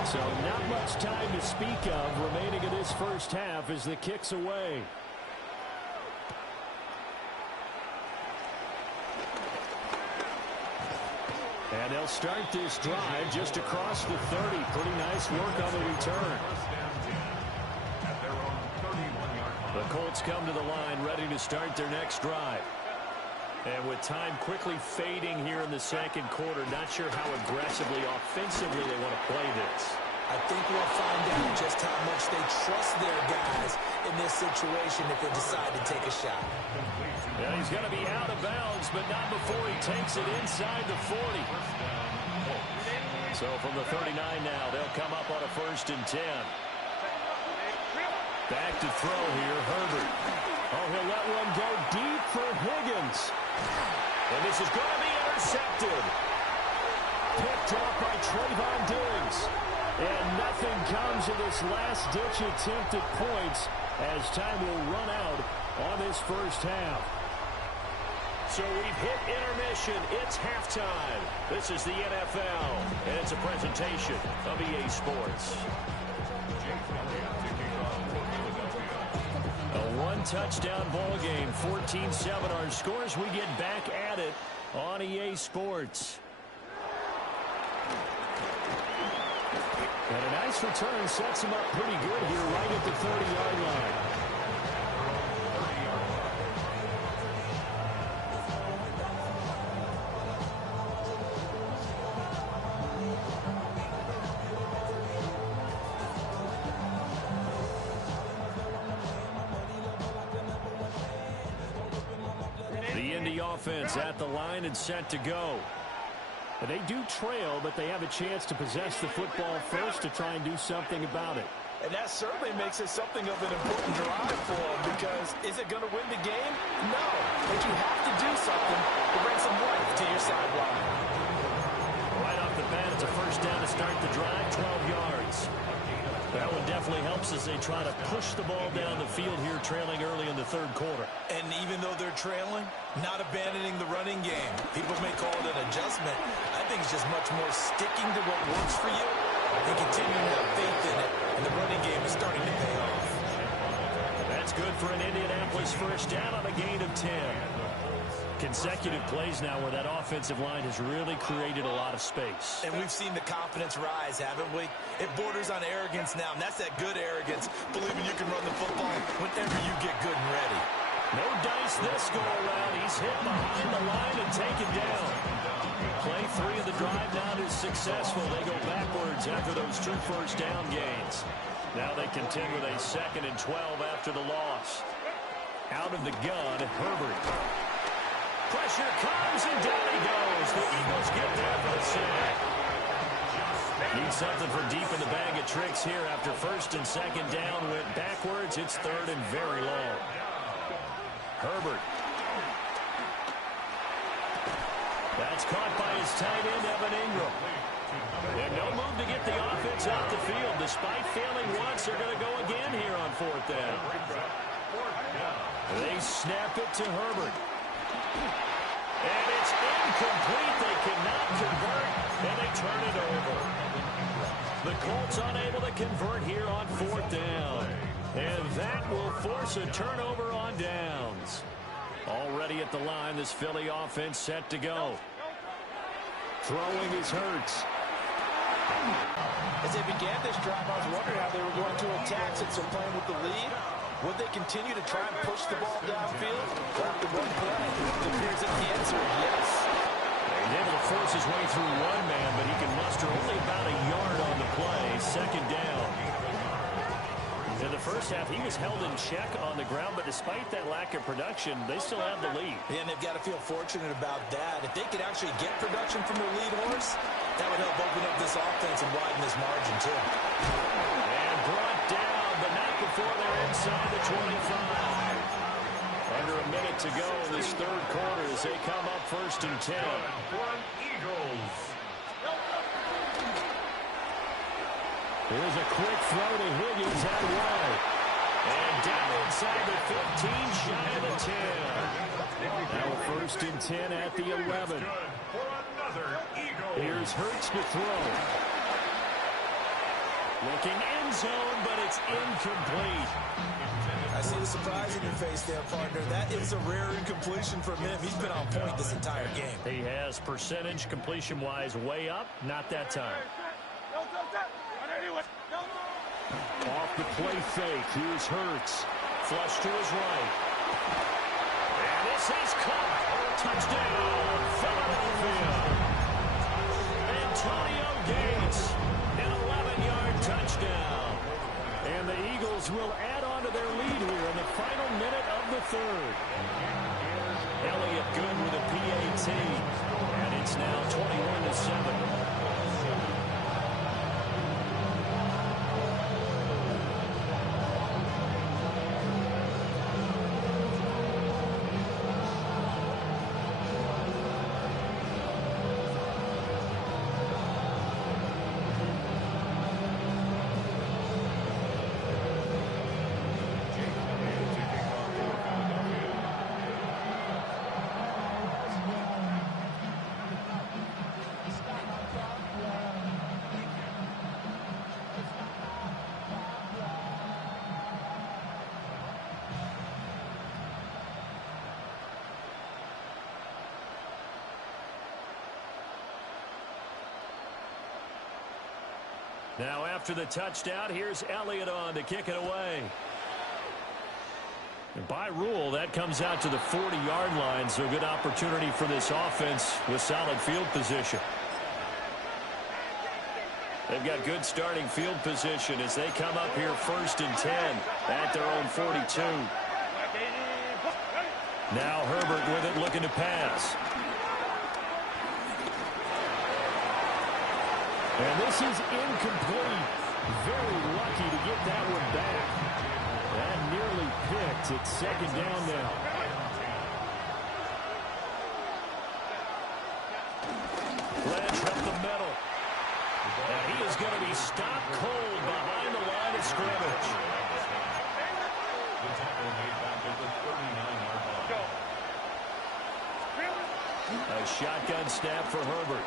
So not much time to speak of remaining in this first half as the kick's away. And they'll start this drive just across the 30. Pretty nice work on the return. The Colts come to the line ready to start their next drive. And with time quickly fading here in the second quarter, not sure how aggressively, offensively they want to play this. I think we'll find out just how much they trust their guys in this situation if they decide to take a shot. Yeah, he's going to be out of bounds, but not before he takes it inside the 40. So from the 39 now, they'll come up on a 1st and 10. Back to throw here, Herbert. Oh, he'll let one go deep for Higgins. And this is going to be intercepted. Picked up by Trayvon Diggs. And nothing comes of this last-ditch attempt at points as time will run out on this first half. So we've hit intermission. It's halftime. This is the NFL, and it's a presentation of EA Sports. A one-touchdown ball game, 14-7 our scores. We get back at it on EA Sports. And a nice return sets him up pretty good here right at the 30-yard line. The Indy offense at the line and set to go. But they do trail, but they have a chance to possess the football first to try and do something about it. And that certainly makes it something of an important drive for them, because is it going to win the game? No. But you have to do something to bring some life to your sideline. Right off the bat, it's a first down to start the drive, 12 yards. That one definitely helps as they try to push the ball down the field here, trailing early in the third quarter. And even though they're trailing, not abandoning the running game. People may call it an adjustment. I think it's just much more sticking to what works for you and continuing to have faith in it. And the running game is starting to pay off. That's good for an Indianapolis first down on a gain of 10. Consecutive plays now where that offensive line has really created a lot of space. And we've seen the confidence rise, haven't we? It borders on arrogance now, and that's that good arrogance, believing you can run the football whenever you get good and ready. No dice this go-around. He's hit behind the line and taken down. Play 3 of the drive not as successful. They go backwards after those 2 first down gains. Now they contend with a 2nd and 12 after the loss. Out of the gun, Herbert. Pressure comes, and down he goes. The Eagles get there for the sack. Need something for deep in the bag of tricks here after 1st and 2nd down. Went backwards. It's 3rd and very long. Herbert. That's caught by his tight end, Evan Ingram. And no move to get the offense off the field. Despite failing once, they're going to go again here on 4th down. They snap it to Herbert. And it's incomplete. They cannot convert, and they turn it over. The Colts unable to convert here on 4th down. And that will force a turnover on downs. Already at the line, this Philly offense set to go. Throwing is Hurts. As they began this drive, I was wondering how they were going to attack since they're playing with the lead. Would they continue to try and push the ball downfield? After one play, it appears that the answer is yes. He's able to force his way through one man, but he can muster only about a yard on the play. 2nd down. In the first half, he was held in check on the ground, but despite that lack of production, they still have the lead. And they've got to feel fortunate about that. If they could actually get production from their lead horse, that would help open up this offense and widen this margin, too. And brought down, but not before they're inside the 25. Under a minute to go in this 3rd quarter as they come up 1st and 10. Eagles. Here's a quick throw to Higgins out wide. And down inside the 15, shy of the 10. Now 1st and 10 at the 11. Here's Hurts to throw. Looking end zone, but it's incomplete. I see the surprise in your face there, partner. That is a rare incompletion from him. He's been on point this entire game. He has percentage completion-wise way up. Not that time. Off the play fake. Here's Hurts. Flush to his right. And this is caught. Touchdown, Philadelphia. Antonio Gates, an 11-yard touchdown. And the Eagles will add on to their lead here in the final minute of the 3rd. Elliott good with a PAT. And it's now 21-7. Now after the touchdown, here's Elliott on to kick it away. And by rule, that comes out to the 40-yard line, so good opportunity for this offense with solid field position. They've got good starting field position as they come up here 1st and 10 at their own 42. Now Herbert with it, looking to pass. And this is incomplete. Very lucky to get that one back. That nearly picked. It's 2nd down now. Ledge up the middle. And he is going to be stopped cold behind the line of scrimmage. The tackle made back at the 39-yard line. A shotgun snap for Herbert.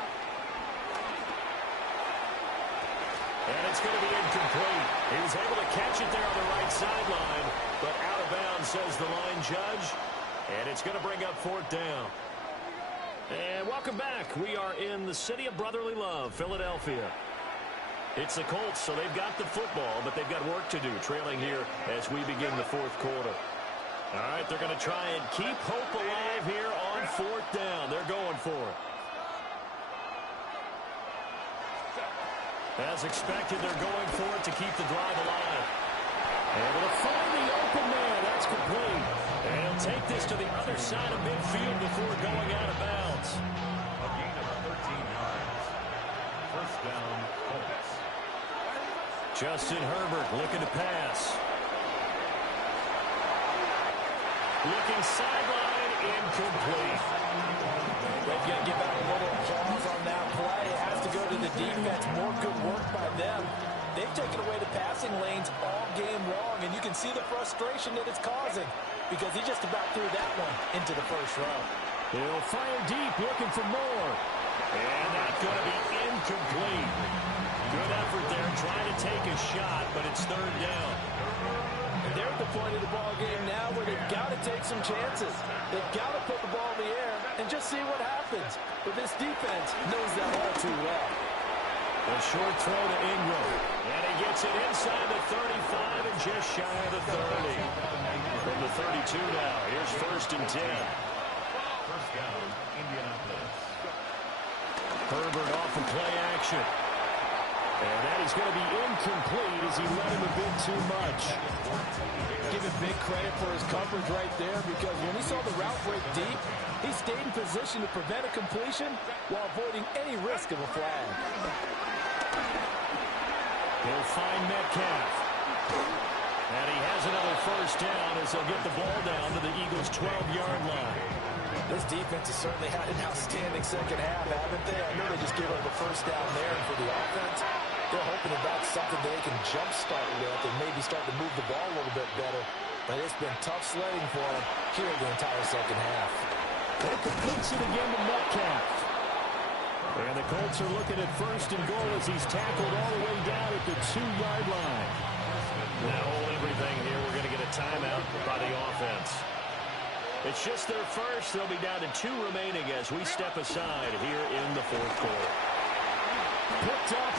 And it's going to be incomplete. He was able to catch it there on the right sideline, but out of bounds, says the line judge. And it's going to bring up 4th down. And welcome back. We are in the city of brotherly love, Philadelphia. It's the Colts, so they've got the football, but they've got work to do, trailing here as we begin the 4th quarter. All right, they're going to try and keep hope alive here on 4th down. They're going for it. As expected, they're going for it to keep the drive alive. Able to find the open man. That's complete. And he'll take this to the other side of midfield before going out of bounds. A gain of 13 yards. 1st down, Colts. Justin Herbert looking to pass. Looking sideline, incomplete. They've got to give out a little applause on that play. It has to go to the defense. More good work by them. They've taken away the passing lanes all game long, and you can see the frustration that it's causing because he just about threw that one into the 1st row. He'll fire deep, looking for more. And that's going to be incomplete. Good effort there, trying to take a shot, but it's 3rd down. And they're at the point of the ball game now where they've got to take some chances. They've got to put the ball in the air and just see what happens. But this defense knows that all too well. A short throw to Ingram. And he gets it inside the 35 and just shy of the 30. From the 32 now. Here's 1st and 10. 1st down, Indianapolis. Herbert off of play action. And that is going to be incomplete as he let him a bit too much. Give him big credit for his coverage right there because when he saw the route break deep, he stayed in position to prevent a completion while avoiding any risk of a flag. He'll find Metcalf. And he has another 1st down as they'll get the ball down to the Eagles' 12-yard line. This defense has certainly had an outstanding 2nd half, haven't they? I know they just gave up a 1st down there for the offense. They're hoping that that's something they can jumpstart with and maybe start to move the ball a little bit better. But it's been tough sledding for them here the entire 2nd half. They completes it again to Metcalf. And the Colts are looking at 1st and goal as he's tackled all the way down at the 2-yard line. Now hold everything here. We're going to get a timeout by the offense. It's just their 1st. They'll be down to 2 remaining as we step aside here in the 4th quarter. Picked up.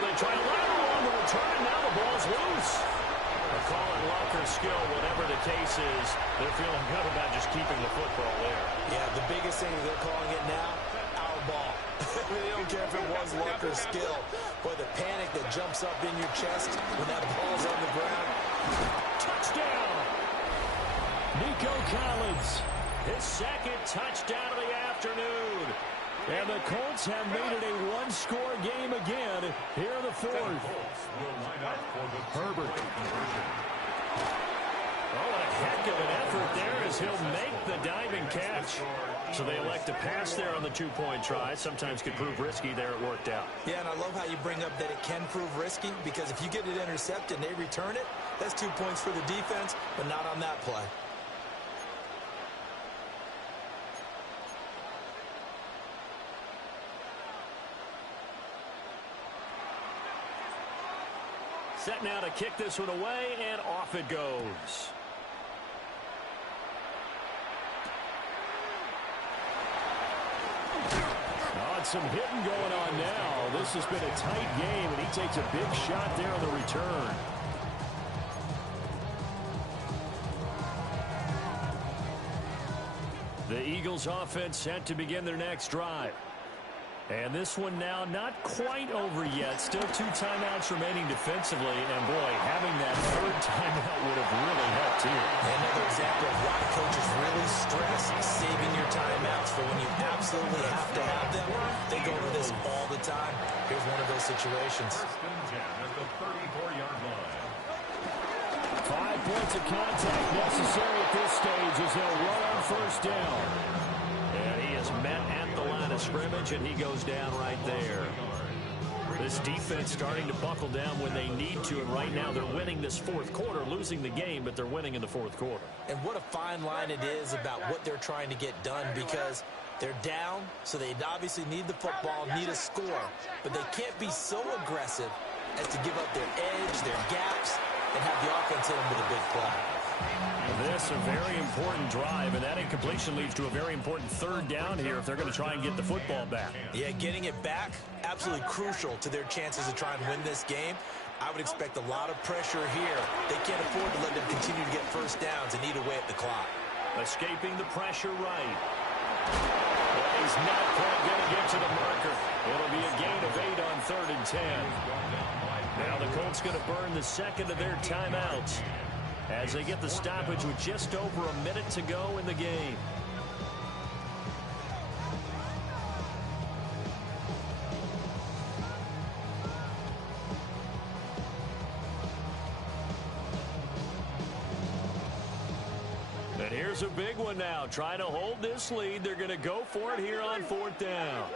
They try to lateral on the return. Now the ball's loose. A call it luck or skill, whatever the case is. They're feeling good about just keeping the football there. Yeah, the biggest thing they're calling it now, our ball. They don't care if it was luck or skill. Boy, the panic that jumps up in your chest when that ball's on the ground. Touchdown! Nico Collins, his 2nd touchdown of the afternoon. And the Colts have made it a 1-score game again here in the 4th. Herbert. Oh, what a heck of an effort there as he'll make the diving catch. So they elect to pass there on the 2-point try. Sometimes could prove risky. There it worked out. Yeah, and I love how you bring up that it can prove risky because if you get it intercepted and they return it, that's 2 points for the defense, but not on that play. Set now to kick this one away, and off it goes. Some hitting going on now. This has been a tight game, and he takes a big shot there on the return. The Eagles offense set to begin their next drive. And this one now not quite over yet. Still 2 timeouts remaining defensively. And, boy, having that 3rd timeout would have really helped here. Another example of why coaches really stress saving your timeouts for when you absolutely have to have them. They go over this all the time. Here's one of those situations. 1st and 10 at the 34-yard line. 5 points of contact necessary at this stage as they'll run on 1st down. And he is met at the line of scrimmage, and he goes down right there. This defense starting to buckle down when they need to, and right now they're winning this fourth quarter, losing the game, but they're winning in the fourth quarter. And what a fine line it is about what they're trying to get done, because they're down, so they obviously need the football, need a score, but they can't be so aggressive as to give up their edge, their gaps, and have the offense hit them with a big play. This a very important drive, and that incompletion leads to a very important third down here if they're going to try and get the football back. Yeah, getting it back, absolutely crucial to their chances to try and win this game. I would expect a lot of pressure here. They can't afford to let them continue to get first downs and eat away at the clock. Escaping the pressure right. Well, he's not quite going to get to the marker. It'll be a gain of 8 on 3rd and 10. Now the Colts going to burn the second of their timeouts as they get the stoppage with just over a minute to go in the game. And here's a big one now. Trying to hold this lead. They're going to go for it here on 4th down.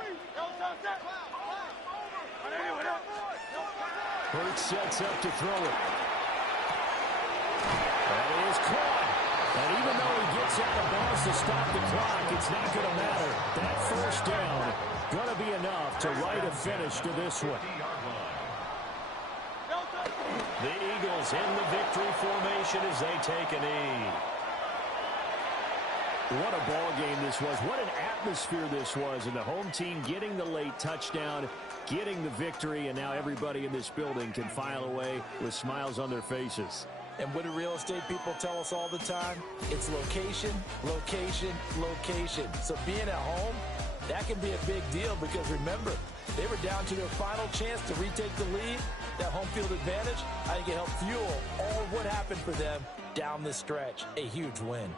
Hurts sets up to throw it. That is caught. And even though he gets out of bounds to stop the clock, it's not going to matter. That first down going to be enough to write a finish to this one. The Eagles in the victory formation as they take a knee. What a ball game this was. What an atmosphere this was. And the home team getting the late touchdown, getting the victory, and now everybody in this building can file away with smiles on their faces. And what do real estate people tell us all the time? It's location, location, location. So being at home, that can be a big deal because remember, they were down to their final chance to retake the lead. That home field advantage, I think it helped fuel all of what happened for them down the stretch. A huge win.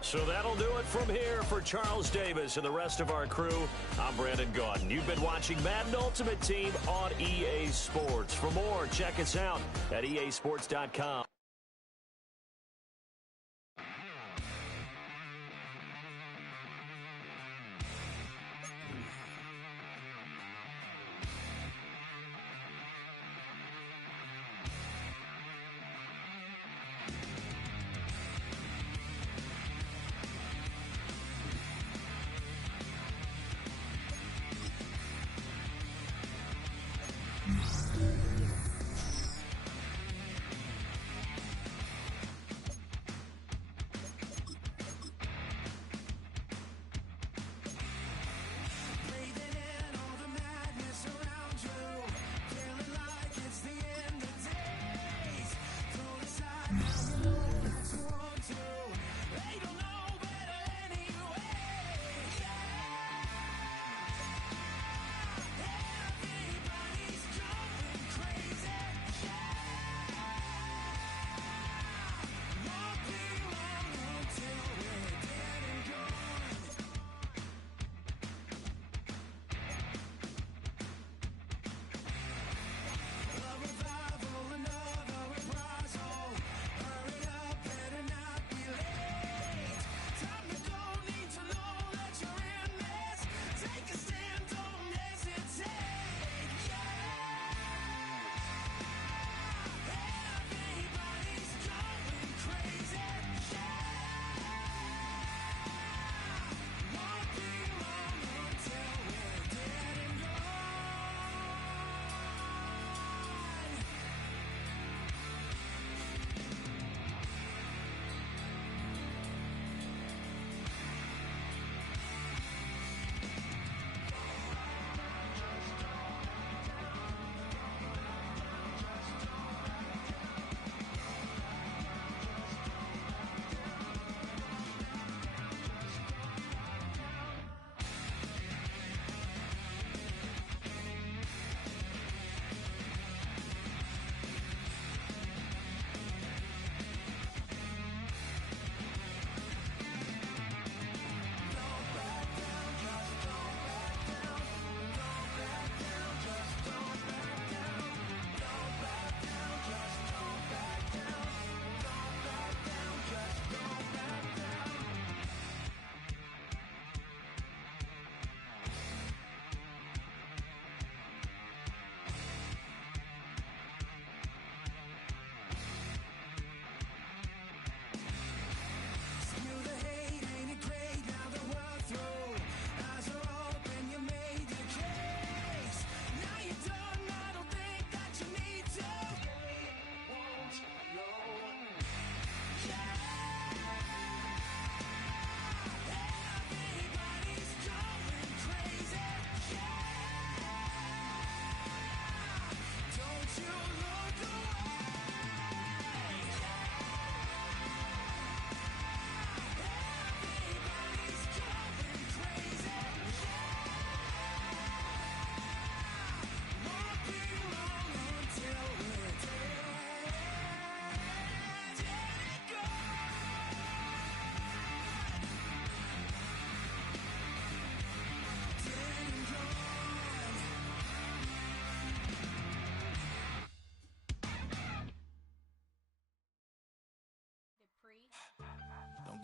So that'll do it from here for Charles Davis and the rest of our crew. I'm Brandon Gaudin. You've been watching Madden Ultimate Team on EA Sports. For more, check us out at easports.com.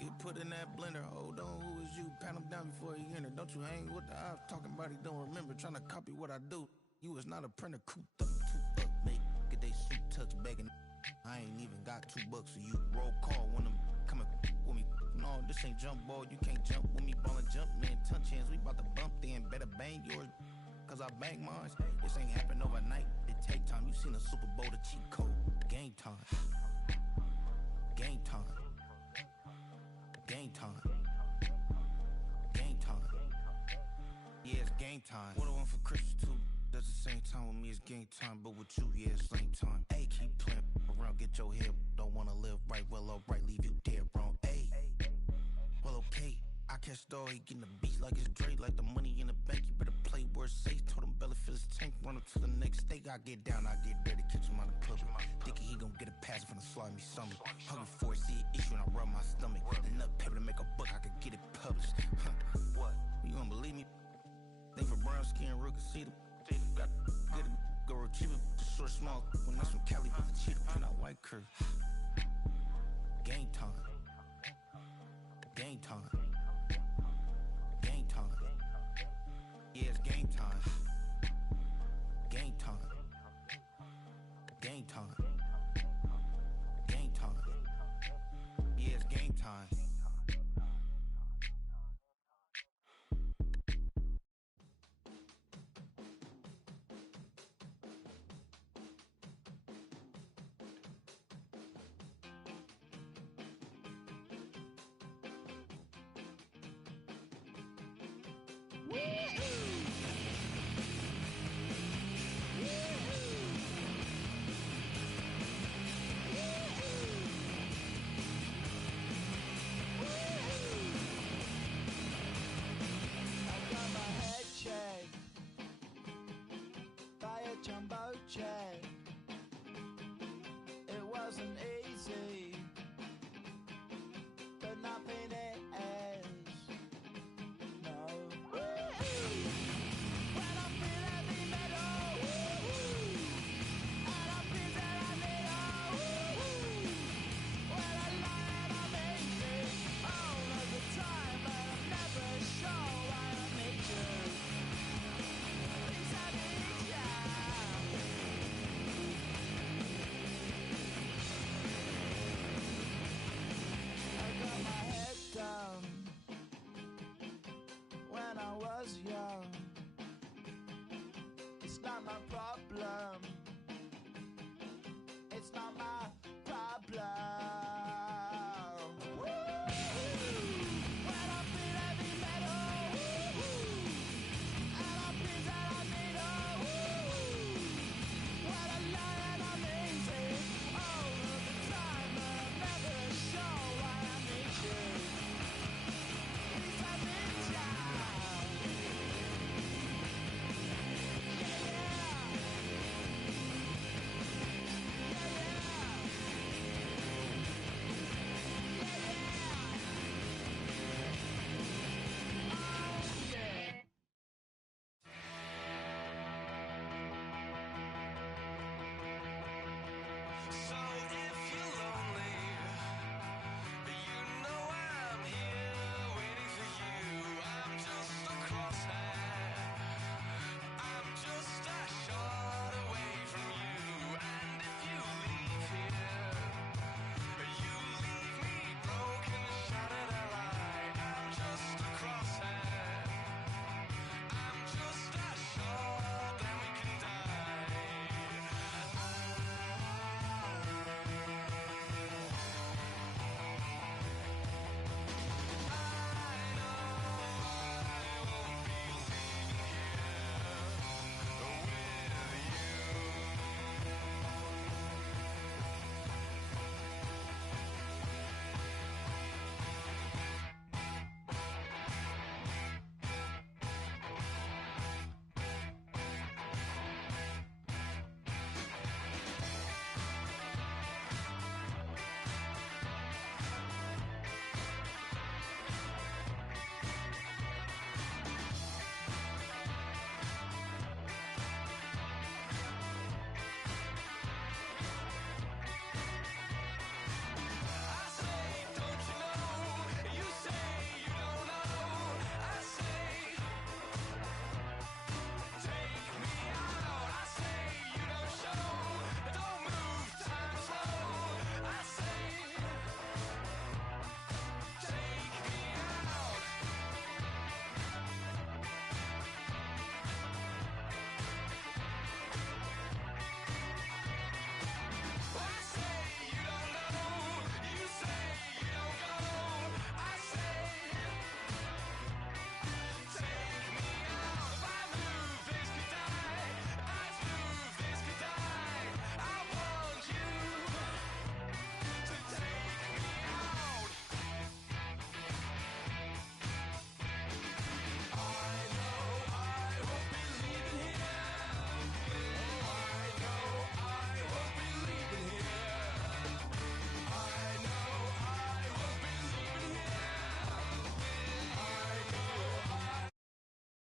Get put in that blender. Hold on, who is you? Pat him down before he enter. Don't you hang with the ops talking about he don't remember. Trying to copy what I do. You is not a printer. Cooped up, too up, mate. Get they suit tucks begging. I ain't even got $2 for you. Roll call when I'm coming with me. No, this ain't jump ball. You can't jump with me. Ballin' jump, man. Touch hands. We bout to bump then. Better bang yours. Cause I bang mine. This ain't happen overnight. It take time. You seen the Super Bowl, the cheat code. Game time. Game time. Game time. Game time. Yeah, it's game time. What I want for Christmas too. That's the same time with me, it's game time. But with you, yeah, it's same time. Hey, keep playing around, get your head. Don't wanna live right, well, alright, leave you dead wrong. Hey, well, okay. I catch the dog, he getting the beat like it's Dre, like the money in the bank. You better play where it's safe. Told him Bella fill his tank, run up to the next state. I get down, I get dirty, catch him out of public. Thinking he gon' get a pass from the slimy stomach. Hungry for it, see an issue and I rub my stomach. Enough paper to make a book, I could get it published. Huh, what? You don't believe me? Think for brown skin, real can see them. Got get it, go retrieve it, the short small. When that's from Cali, with the cheetah print out white curve. Game time. Game time.